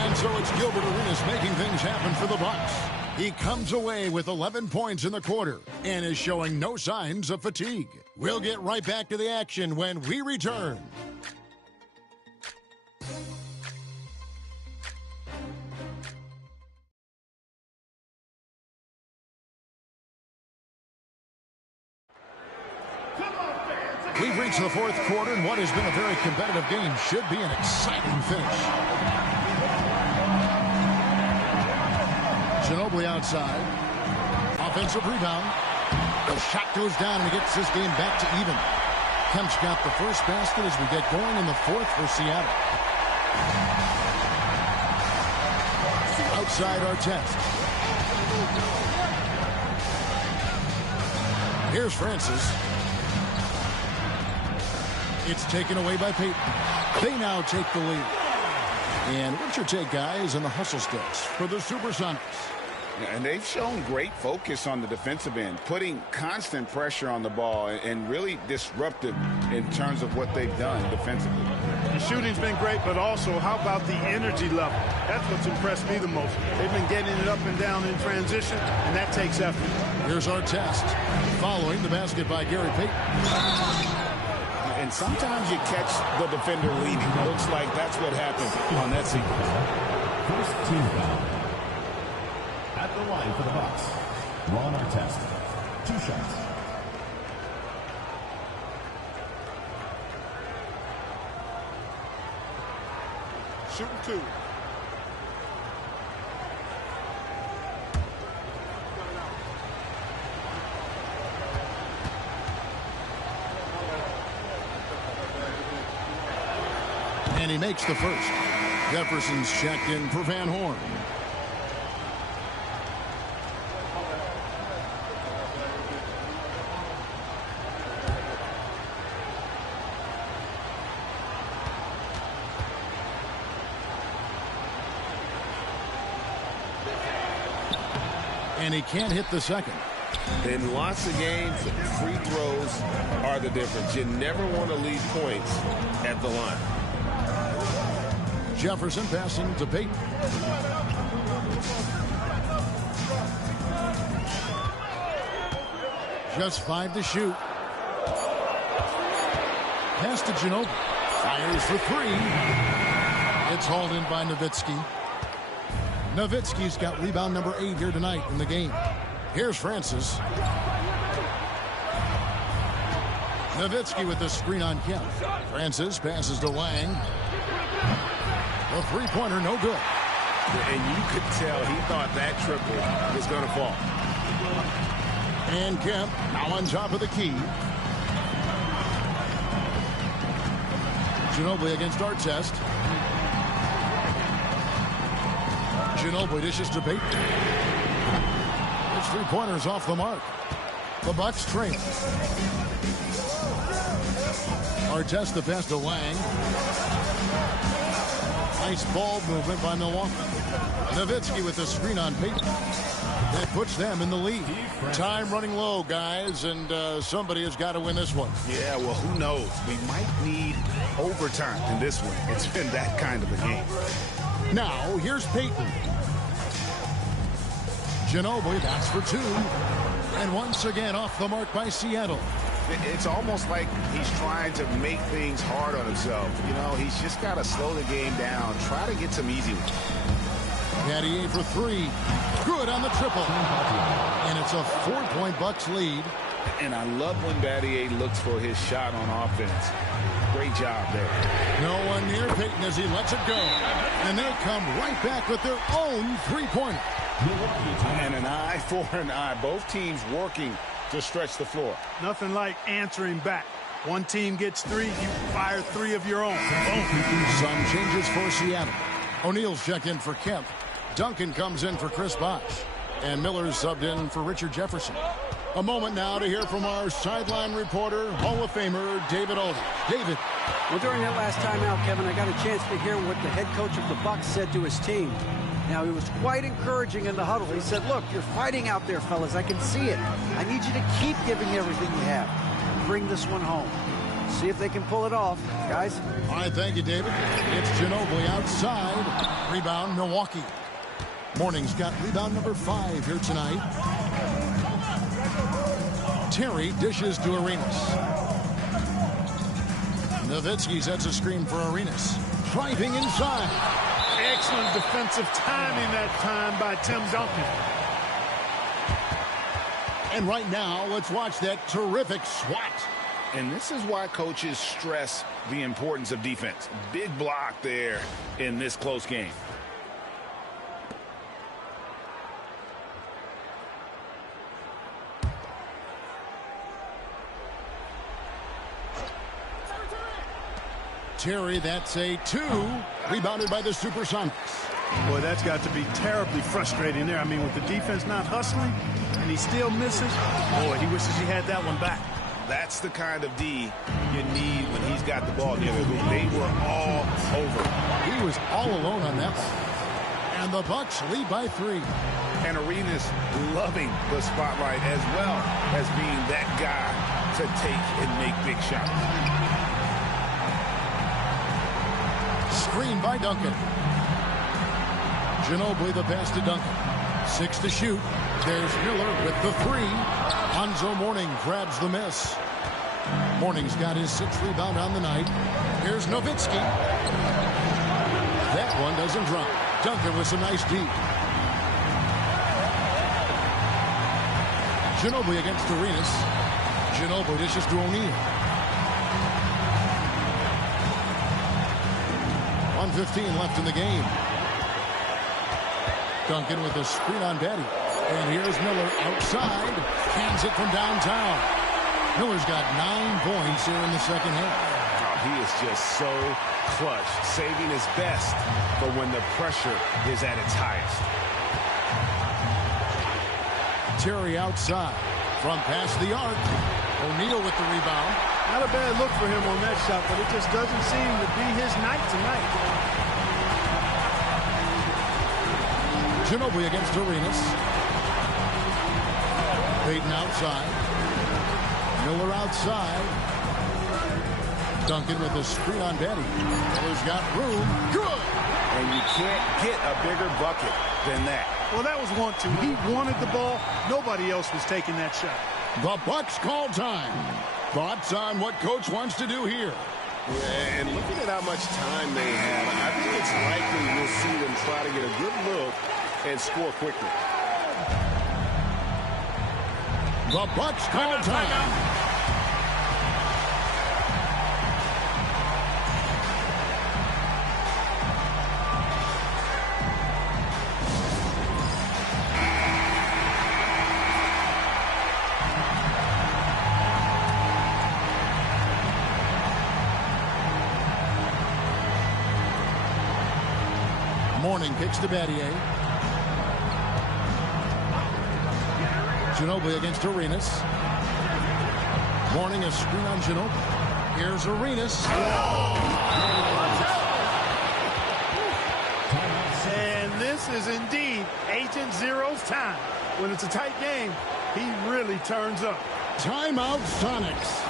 And so it's Gilbert Arenas making things happen for the Bucks. He comes away with 11 points in the quarter and is showing no signs of fatigue. We'll get right back to the action when we return. We've reached the 4th quarter, and what has been a very competitive game should be an exciting finish. Ginobili outside. Offensive rebound. The shot goes down and he gets this game back to even. Kemp's got the first basket as we get going in the 4th for Seattle. Outside Artest. Here's Francis. It's taken away by Peyton. They now take the lead. And what's your take, guys, on the hustle sticks for the Supersonics? And they've shown great focus on the defensive end, putting constant pressure on the ball and really disruptive in terms of what they've done defensively. The shooting's been great, but also how about the energy level? That's what's impressed me the most. They've been getting it up and down in transition, and that takes effort. Here's Artest following the basket by Gary Payton. And sometimes you catch the defender leading. Looks like that's what happened on that sequence. First team foul. At the line for the Bucks, Ron Artest. 2 shots. Shooting 2. And he makes the first. Jefferson's checked in for Van Horn. And he can't hit the second. In lots of games, free throws are the difference. You never want to leave points at the line. Jefferson passing to Peyton. Just 5 to shoot. Pass to Ginobili. Fires for 3. It's hauled in by Nowitzki. Nowitzki's got rebound number 8 here tonight in the game. Here's Francis. Nowitzki with the screen on Kemp. Francis passes to Lang. The three-pointer, no good. And you could tell he thought that triple was going to fall. And Kemp now on top of the key. Ginobili against Artest. Ginobili dishes to Peyton. His three-pointer's off the mark. The Bucks trail. Artest the pass to Lang. Nice ball movement by Milwaukee. Nowitzki with the screen on Peyton. That puts them in the lead. Time running low, guys, and somebody has got to win this one. Yeah, well, who knows? We might need overtime in this one. It's been that kind of a game. Now, here's Peyton. Ginobili, that's for 2. And once again, off the mark by Seattle. It's almost like he's trying to make things hard on himself. You know, he's just got to slow the game down, try to get some easy ones. Battier for 3. Good on the triple. And it's a 4-point Bucks lead. And I love when Battier looks for his shot on offense. Great job there. No one near Peyton as he lets it go. And they come right back with their own three-pointer. And an eye for an eye. Both teams working to stretch the floor. Nothing like answering back. One team gets 3, you fire 3 of your own. Boom. Some changes for Seattle. O'Neal's checked in for Kemp. Duncan comes in for Chris Bosh. And Miller's subbed in for Richard Jefferson. A moment now to hear from our sideline reporter, Hall of Famer David Aldridge. David. Well, during that last timeout, Kevin, I got a chance to hear what the head coach of the Bucks said to his team. Now, he was quite encouraging in the huddle. He said, look, you're fighting out there, fellas. I can see it. I need you to keep giving everything you have. Bring this one home. See if they can pull it off, guys. All right, thank you, David. It's Ginobili outside. Rebound, Milwaukee. Morning's got rebound number 5 here tonight. Terry dishes to Arenas. Nowitzki sets a screen for Arenas. Driving inside. Excellent defensive timing that time by Tim Duncan. And right now, let's watch that terrific swat. And this is why coaches stress the importance of defense. Big block there in this close game. Terry, that's a 2. Rebounded by the Supersonics. Boy, that's got to be terribly frustrating there. I mean, with the defense not hustling and he still misses, boy, he wishes he had that one back. That's the kind of D you need when he's got the ball near the hoop. They were all over. He was all alone on that one. And the Bucks lead by 3. And Arenas loving the spotlight as well as being that guy to take and make big shots. Screen by Duncan. Ginobili the pass to Duncan. 6 to shoot. There's Miller with the 3. Lonzo Mourning grabs the miss. Mourning's got his 6th rebound on the night. Here's Nowitzki. That one doesn't drop. Duncan with some nice deep. Ginobili against Arenas. Ginobili dishes to O'Neal. 1:15 left in the game. Duncan with a screen on Batty. And here's Miller outside. Hands it from downtown. Miller's got 9 points here in the second half. Oh, he is just so clutch, saving his best for when the pressure is at its highest. Terry outside. From past the arc. O'Neal with the rebound. Not a bad look for him on that shot, but it just doesn't seem to be his night tonight. Ginobili against Arenas. Peyton outside. Miller outside. Duncan with the screen on Betty. Miller's got room. Good. And you can't get a bigger bucket than that. Well, that was 1-2. He wanted the ball. Nobody else was taking that shot. The Bucks call time. Thoughts on what coach wants to do here? Yeah, and looking at how much time they have, I think it's likely we'll see them try to get a good look and score quickly. The Bucks call time. Morning kicks to Battier. Ginobili against Arenas. Morning a screen on Ginobili. Here's Arenas. And this is indeed Agent Zero's time. When it's a tight game, he really turns up. Timeout Sonics.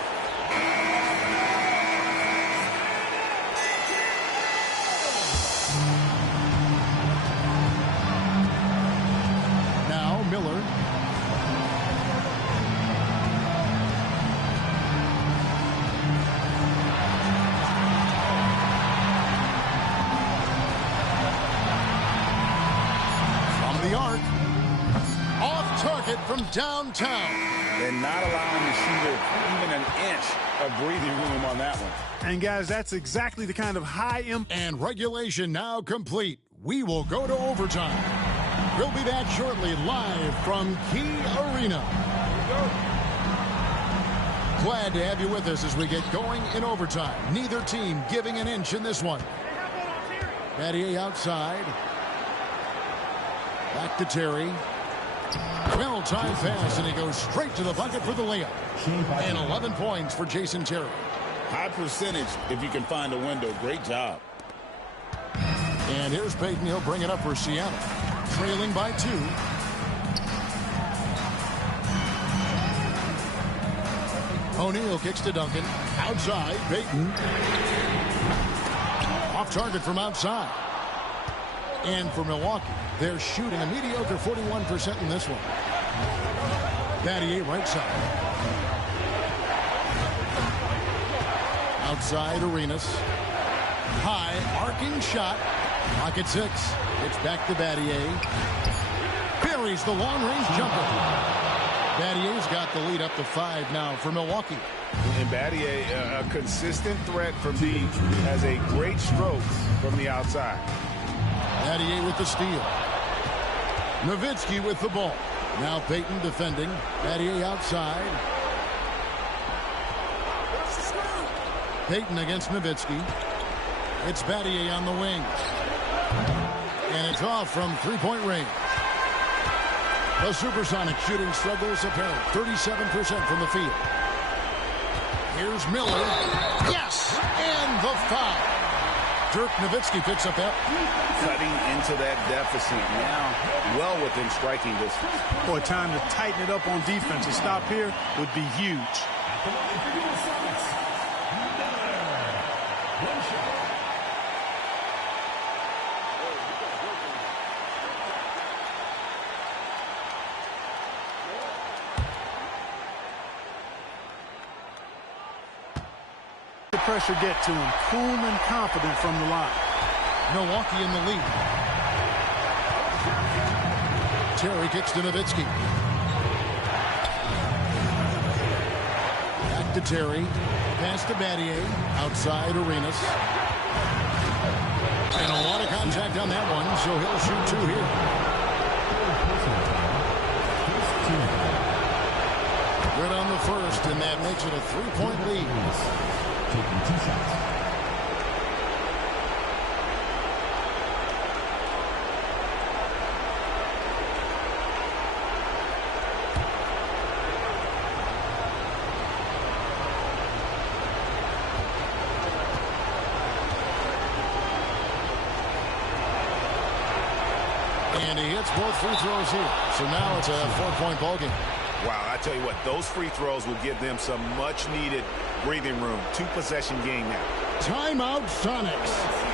Miller. From the arc. Off target from downtown. And not allowing the shooter even an inch of breathing room on that one. And guys, that's exactly the kind of high impact. And regulation now complete. We will go to overtime. We'll be back shortly live from Key Arena. Glad to have you with us as we get going in overtime. Neither team giving an inch in this one. Battier outside. Back to Terry. Well-timed pass, and he goes straight to the bucket for the layup. And 11 points for Jason Terry. High percentage if you can find a window. Great job. And here's Payton. He'll bring it up for Seattle. Trailing by 2. O'Neal kicks to Duncan. Outside, Payton. Off target from outside. And for Milwaukee, they're shooting a mediocre 41% in this one. Battier right side. Outside, Arenas. High, arcing shot. Pocket 6. It's back to Battier. Buries the long-range jumper. Battier's got the lead up to 5 now for Milwaukee. And Battier, a consistent threat from deep, has a great stroke from the outside. Battier with the steal. Nowitzki with the ball. Now Payton defending. Battier outside. Payton against Nowitzki. It's Battier on the wing. And it's off from three-point range. The Supersonic shooting struggles apparent. 37% from the field. Here's Miller. Yes! And the foul. Dirk Nowitzki picks up that. Cutting into that deficit now, well within striking distance. Boy, time to tighten it up on defense. A stop here would be huge. The pressure get to him. Cool and confident from the line. Milwaukee in the lead. Terry kicks to Nowitzki. Back to Terry. Pass to Battier. Outside Arenas. And a lot of contact on that one, so he'll shoot 2 here. Good on the first, and that makes it a 3-point lead. Taking 2 shots. And he hits both free throws here. So now it's a 4-point ball game. Wow, I tell you what, those free throws will give them some much-needed breathing room. 2-possession game now. Timeout, Sonics.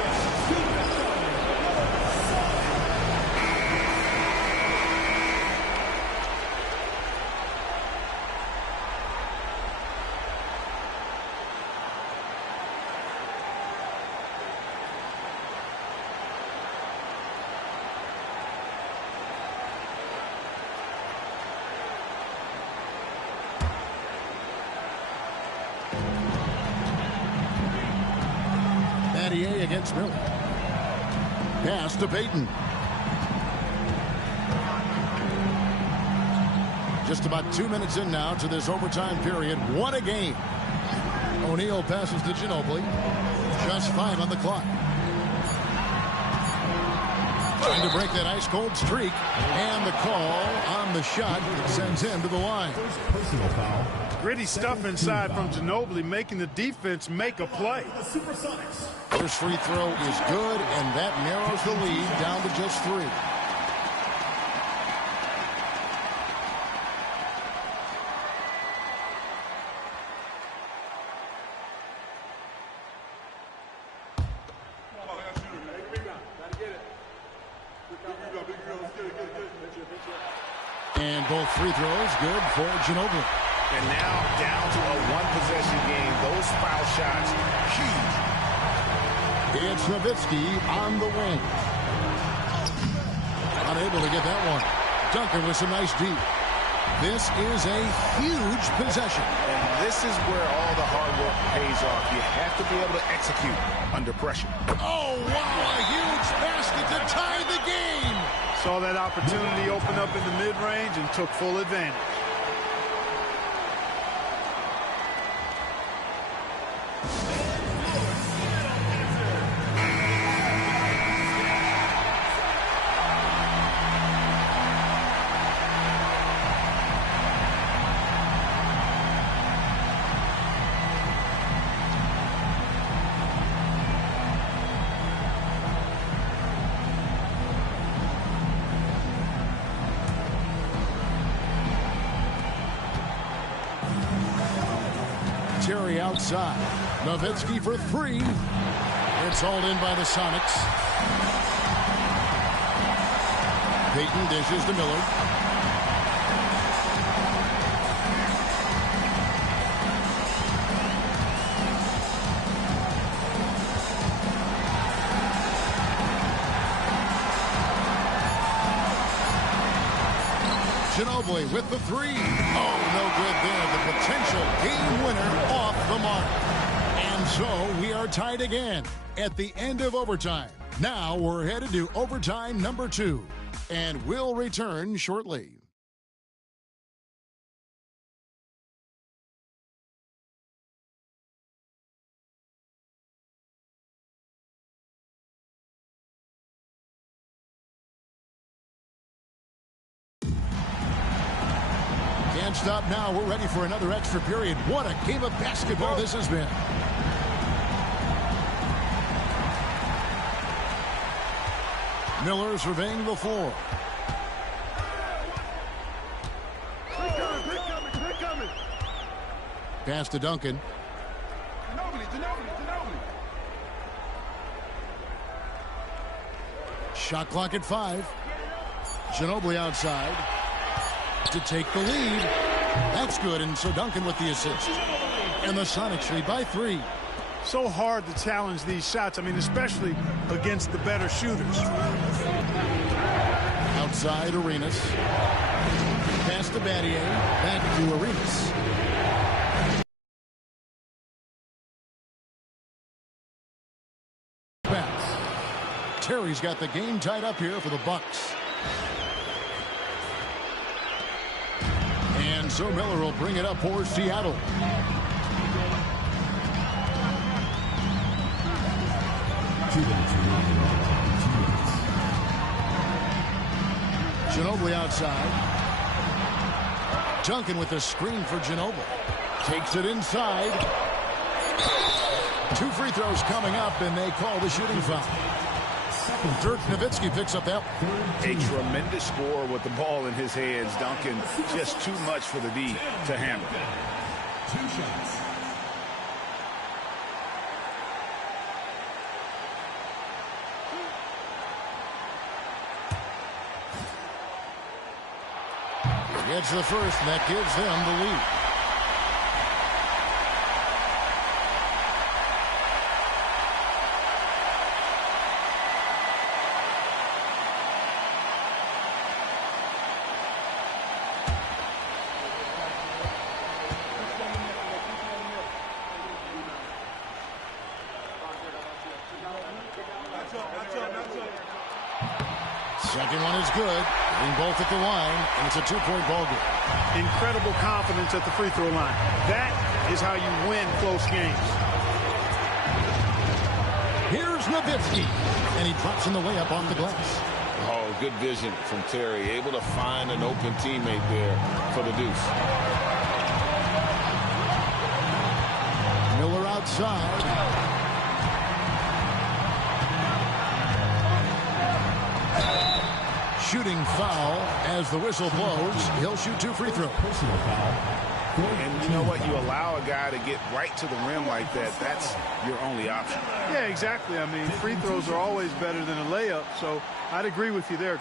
Against Miller. Pass to Payton. Just about 2 minutes in now to this overtime period. What a game. O'Neal passes to Ginobili. Just 5 on the clock. Trying to break that ice-cold streak. And the call on the shot that sends him to the line. Personal foul. Gritty stuff inside from Ginobili, making the defense make a play. First free throw is good, and that narrows the lead down to just 3. And both free throws good for Ginobili. And now down to a 1-possession game. Those foul shots, huge. It's Nowitzki on the wing. Unable to get that one. Duncan with some nice deep. This is a huge possession. And this is where all the hard work pays off. You have to be able to execute under pressure. Oh, wow, a huge basket to tie the game. Saw that opportunity open up in the mid-range and took full advantage. Terry outside. Nowitzki for 3. It's hauled in by the Sonics. Payton dishes to Miller. Ginobili with the 3. Oh, no good there. The potential game winner off the mark. And so we are tied again at the end of overtime. Now we're headed to overtime number 2. And we'll return shortly. Can't stop now. We're ready for another extra period. What a game of basketball this has been. Miller surveying the floor. Pass to Duncan. Shot clock at 5. Ginobili outside to take the lead. That's good, and so Duncan with the assist. And the Sonics lead by 3. So hard to challenge these shots. I mean, especially against the better shooters. Outside Arenas. Pass to Battier. Back to Arenas. Pass. Terry's got the game tied up here for the Bucks. And so Miller will bring it up for Seattle. Ginobili outside. Duncan with the screen for Ginobili. Takes it inside. 2 free throws coming up, and they call the shooting foul. Dirk Nowitzki picks up that. A tremendous score with the ball in his hands. Duncan just too much for the D to handle. Gets the first, and that gives them the lead. Second one is good. Hitting both at the line, and it's a two-point ball game. Incredible confidence at the free throw line. That is how you win close games. Here's Nowitzki, and he drops in the layup off the glass. Oh, good vision from Terry. Able to find an open teammate there for the deuce. Miller outside. Shooting foul as the whistle blows. He'll shoot 2 free throws. Personal foul. And you know what? You allow a guy to get right to the rim like that. That's your only option. Yeah, exactly. I mean, free throws are always better than a layup, so I'd agree with you there.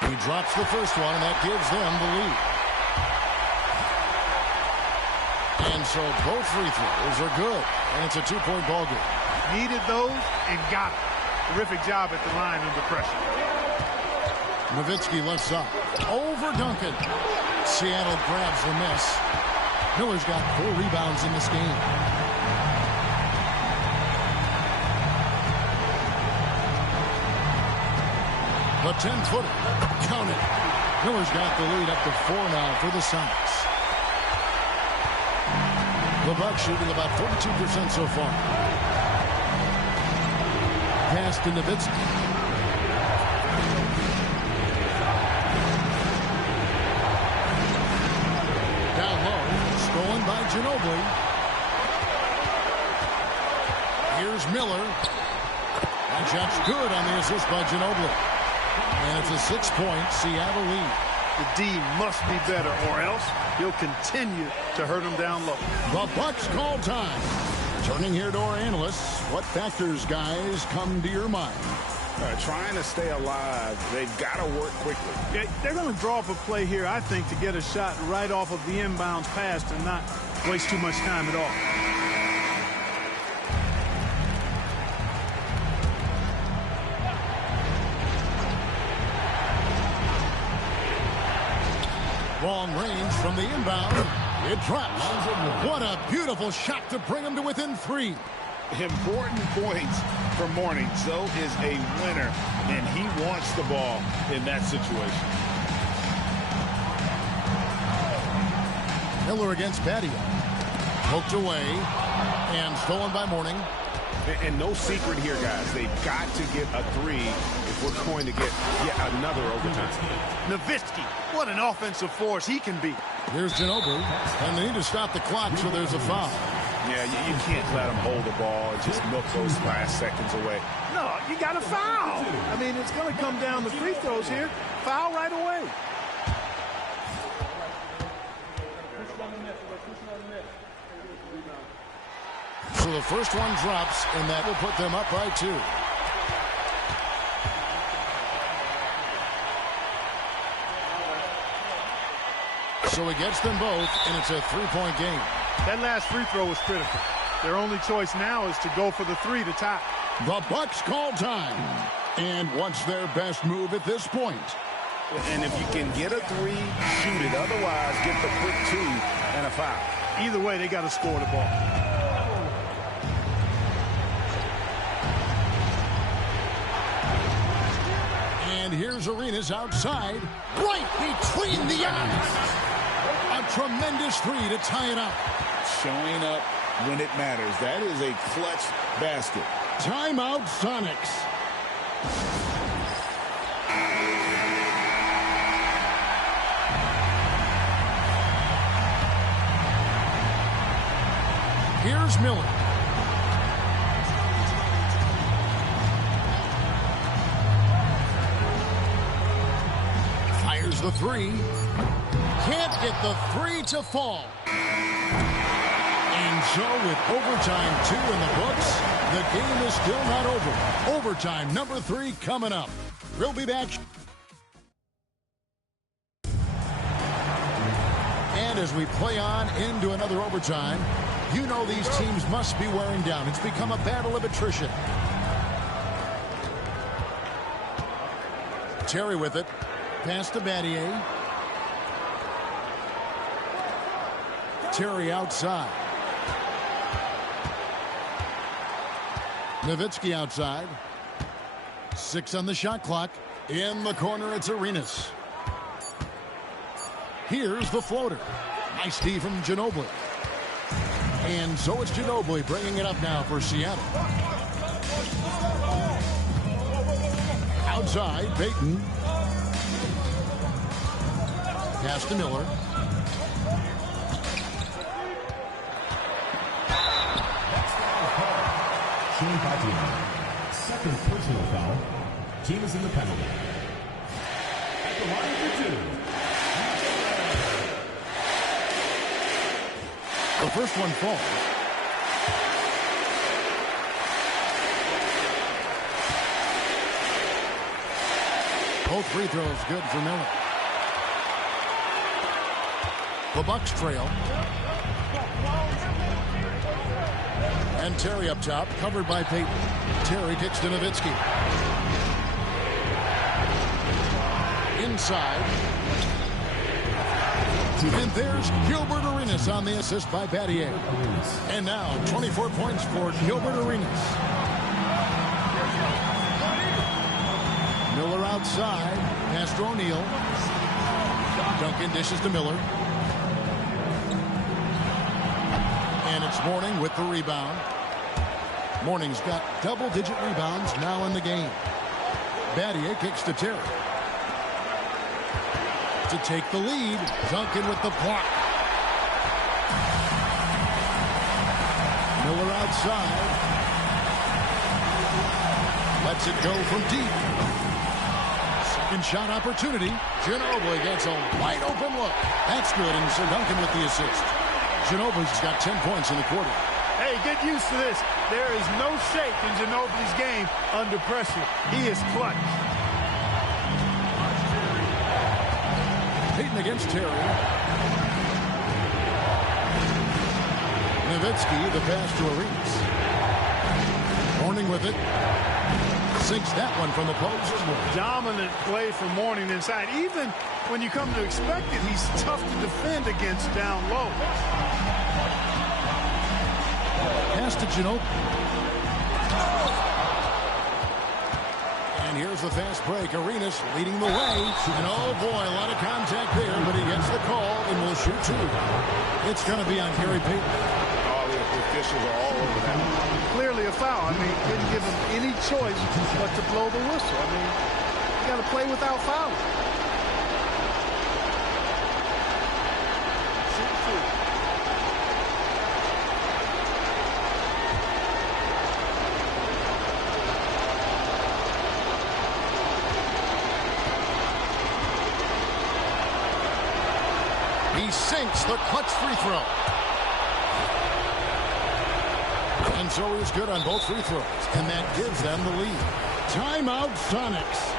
He drops the first one, and that gives them the lead. And so both free throws are good, and it's a two-point ball game. Needed those and got it. Terrific job at the line under pressure. Nowitzki left side. Over Duncan. Seattle grabs the miss. Miller's got 4 rebounds in this game. The 10-footer. Count it. Miller's got the lead up to 4 now for the Sonics. The Bucks shooting about 42% so far. Pass to Nowitzki. Down low. Stolen by Ginobili. Here's Miller. That shot's good on the assist by Ginobili. And it's a 6-point Seattle lead. The D must be better, or else he'll continue to hurt him down low. The Bucks call time. Turning here to our analysts, what factors, guys, come to your mind? Trying to stay alive, they've got to work quickly. Yeah, they're going to draw up a play here, I think, to get a shot right off of the inbounds pass and not waste too much time at all. Long range from the inbound. It drops. What a beautiful shot to bring him to within 3. Important points for Morning. Zoe is a winner, and he wants the ball in that situation. Miller against Badia. Poked away and stolen by Morning. And no secret here, guys. They've got to get a 3 if we're going to get yet another overtime. Nowitzki, what an offensive force he can be. Here's Ginobili, and they need to stop the clock, so there's a foul. Yeah, you can't let them hold the ball and just milk those last seconds away. No, you got to foul. I mean, it's going to come down to free throws here. Foul right away. So the first one drops, and that will put them up by 2. So he gets them both, and it's a 3-point game. That last free throw was critical. Their only choice now is to go for the 3 to tie. The Bucks call time. And what's their best move at this point? And if you can get a 3, shoot it. Otherwise, get the quick 2 and a foul. Either way, they got to score the ball. And here's Arenas outside, right between the eyes. A tremendous 3 to tie it up. Showing up when it matters. That is a clutch basket. Timeout, Sonics. Here's Miller. the three. Can't get the three to fall. And so with overtime 2 in the books, the game is still not over. Overtime number 3 coming up. We'll be back. And as we play on into another overtime, you know these teams must be wearing down. It's become a battle of attrition. Terry with it. Pass to Battier. Terry outside. Nowitzki outside. 6 on the shot clock. In the corner, it's Arenas. Here's the floater. Nice D from Ginobili. And so it's Ginobili bringing it up now for Seattle. Outside, Payton. Pass to Miller. Second personal foul. Team is in the penalty. At the line for 2. The first one falls. Both free throws good for Miller. The Bucks trail. And Terry up top, covered by Payton. Terry kicks to Nowitzki. Inside. And there's Gilbert Arenas on the assist by Battier. And now 24 points for Gilbert Arenas. Miller outside. Pass to O'Neal. Duncan dishes to Miller. And it's Mourning with the rebound. Mourning's got double-digit rebounds now in the game. Battier kicks to Terry. To take the lead, Duncan with the block. Miller outside. Lets it go from deep. Second shot opportunity. Ginobili gets a wide open look. That's good, and Sir Duncan with the assist. Ginobili's got 10 points in the quarter. Hey, get used to this. There is no shake in Ginobili's game under pressure. He is clutch. Payton against Terry. Nowitzki, the pass to Arenas. Mourning with it. Sinks that one from the post. Dominant play for Mourning inside. Even when you come to expect it, he's tough to defend against down low. Pass to Ginobili. And here's the fast break. Arenas leading the way. And oh boy, a lot of contact there, but he gets the call and will shoot 2. It's going to be on Gary Payton. All the officials are all over that. Clearly a foul. I mean, didn't give him any choice but to blow the whistle. I mean, you got to play without fouling. He sinks the clutch free throw. And so he's good on both free throws. And that gives them the lead. Timeout, Sonics.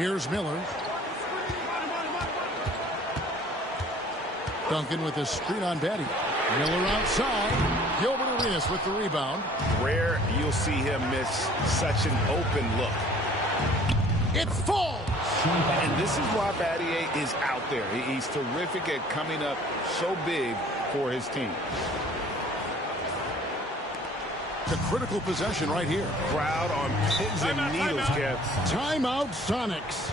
Here's Miller. Duncan with a screen on Batty. Miller outside. Gilbert Arenas with the rebound. Rare you'll see him miss such an open look. It falls. And this is why Battier is out there. He's terrific at coming up so big for his team. The critical possession right here. Crowd on pins and needles, Kev. Timeout, Sonics.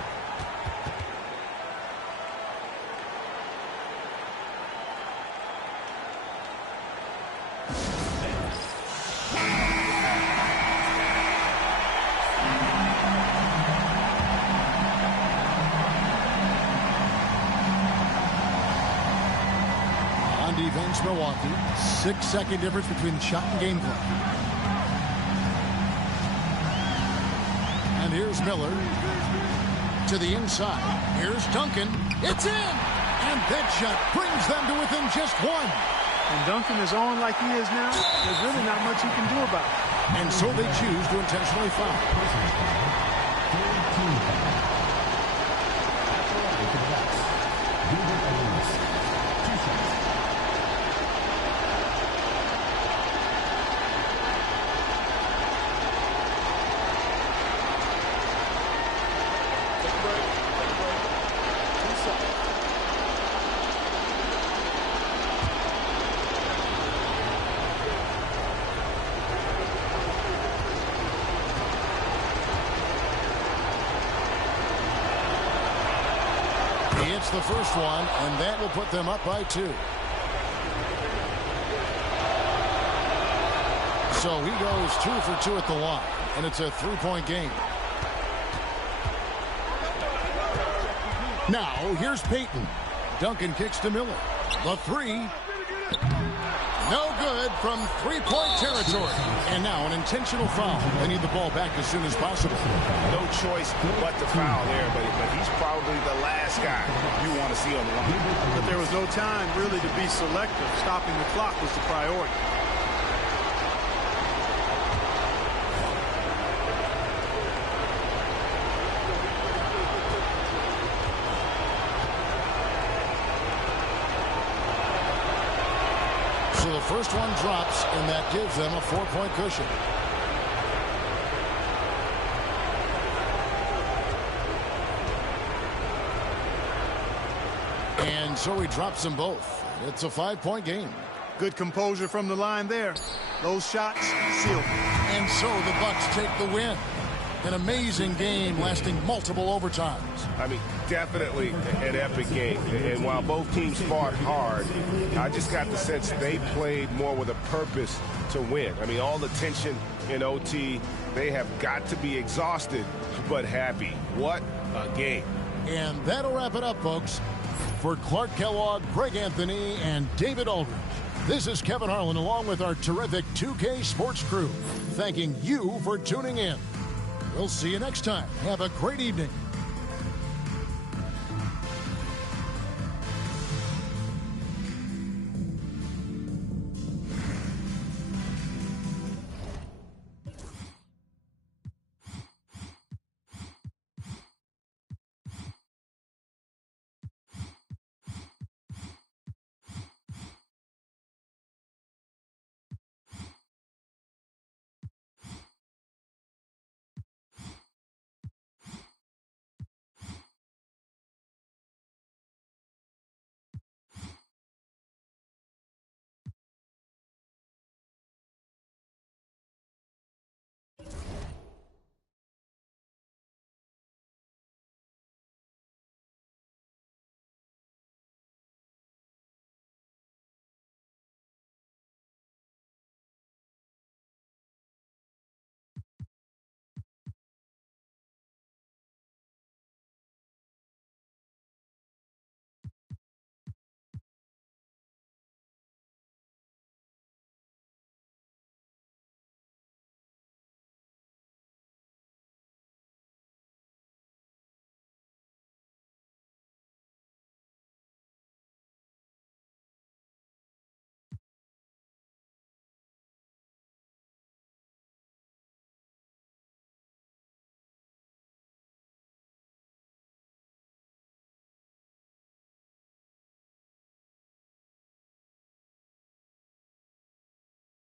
Defense, Milwaukee. 6-second difference between the shot and game clock. And here's Miller to the inside. Here's Duncan. It's in! And that shot brings them to within just one. And Duncan is on like he is now. There's really not much you can do about it. And so they choose to intentionally foul. It's the first one, and that will put them up by 2. So he goes 2 for 2 at the line, and it's a 3-point game. Now, here's Payton. Duncan kicks to Miller. The 3. No good from 3-point territory. And now an intentional foul. They need the ball back as soon as possible. No choice but to foul there, but he's probably the last guy you want to see on the line. But there was no time really to be selective. Stopping the clock was the priority. So the first one drops, and that gives them a 4-point cushion. And so he drops them both. It's a 5-point game. Good composure from the line there. Those shots sealed. And so the Bucks take the win. An amazing game lasting multiple overtimes. I mean, definitely an epic game. And while both teams fought hard, I just got the sense they played more with a purpose to win. I mean, all the tension in OT, they have got to be exhausted, but happy. What a game. And that'll wrap it up, folks. For Clark Kellogg, Greg Anthony, and David Aldridge, this is Kevin Harlan along with our terrific 2K Sports crew, thanking you for tuning in. We'll see you next time. Have a great evening.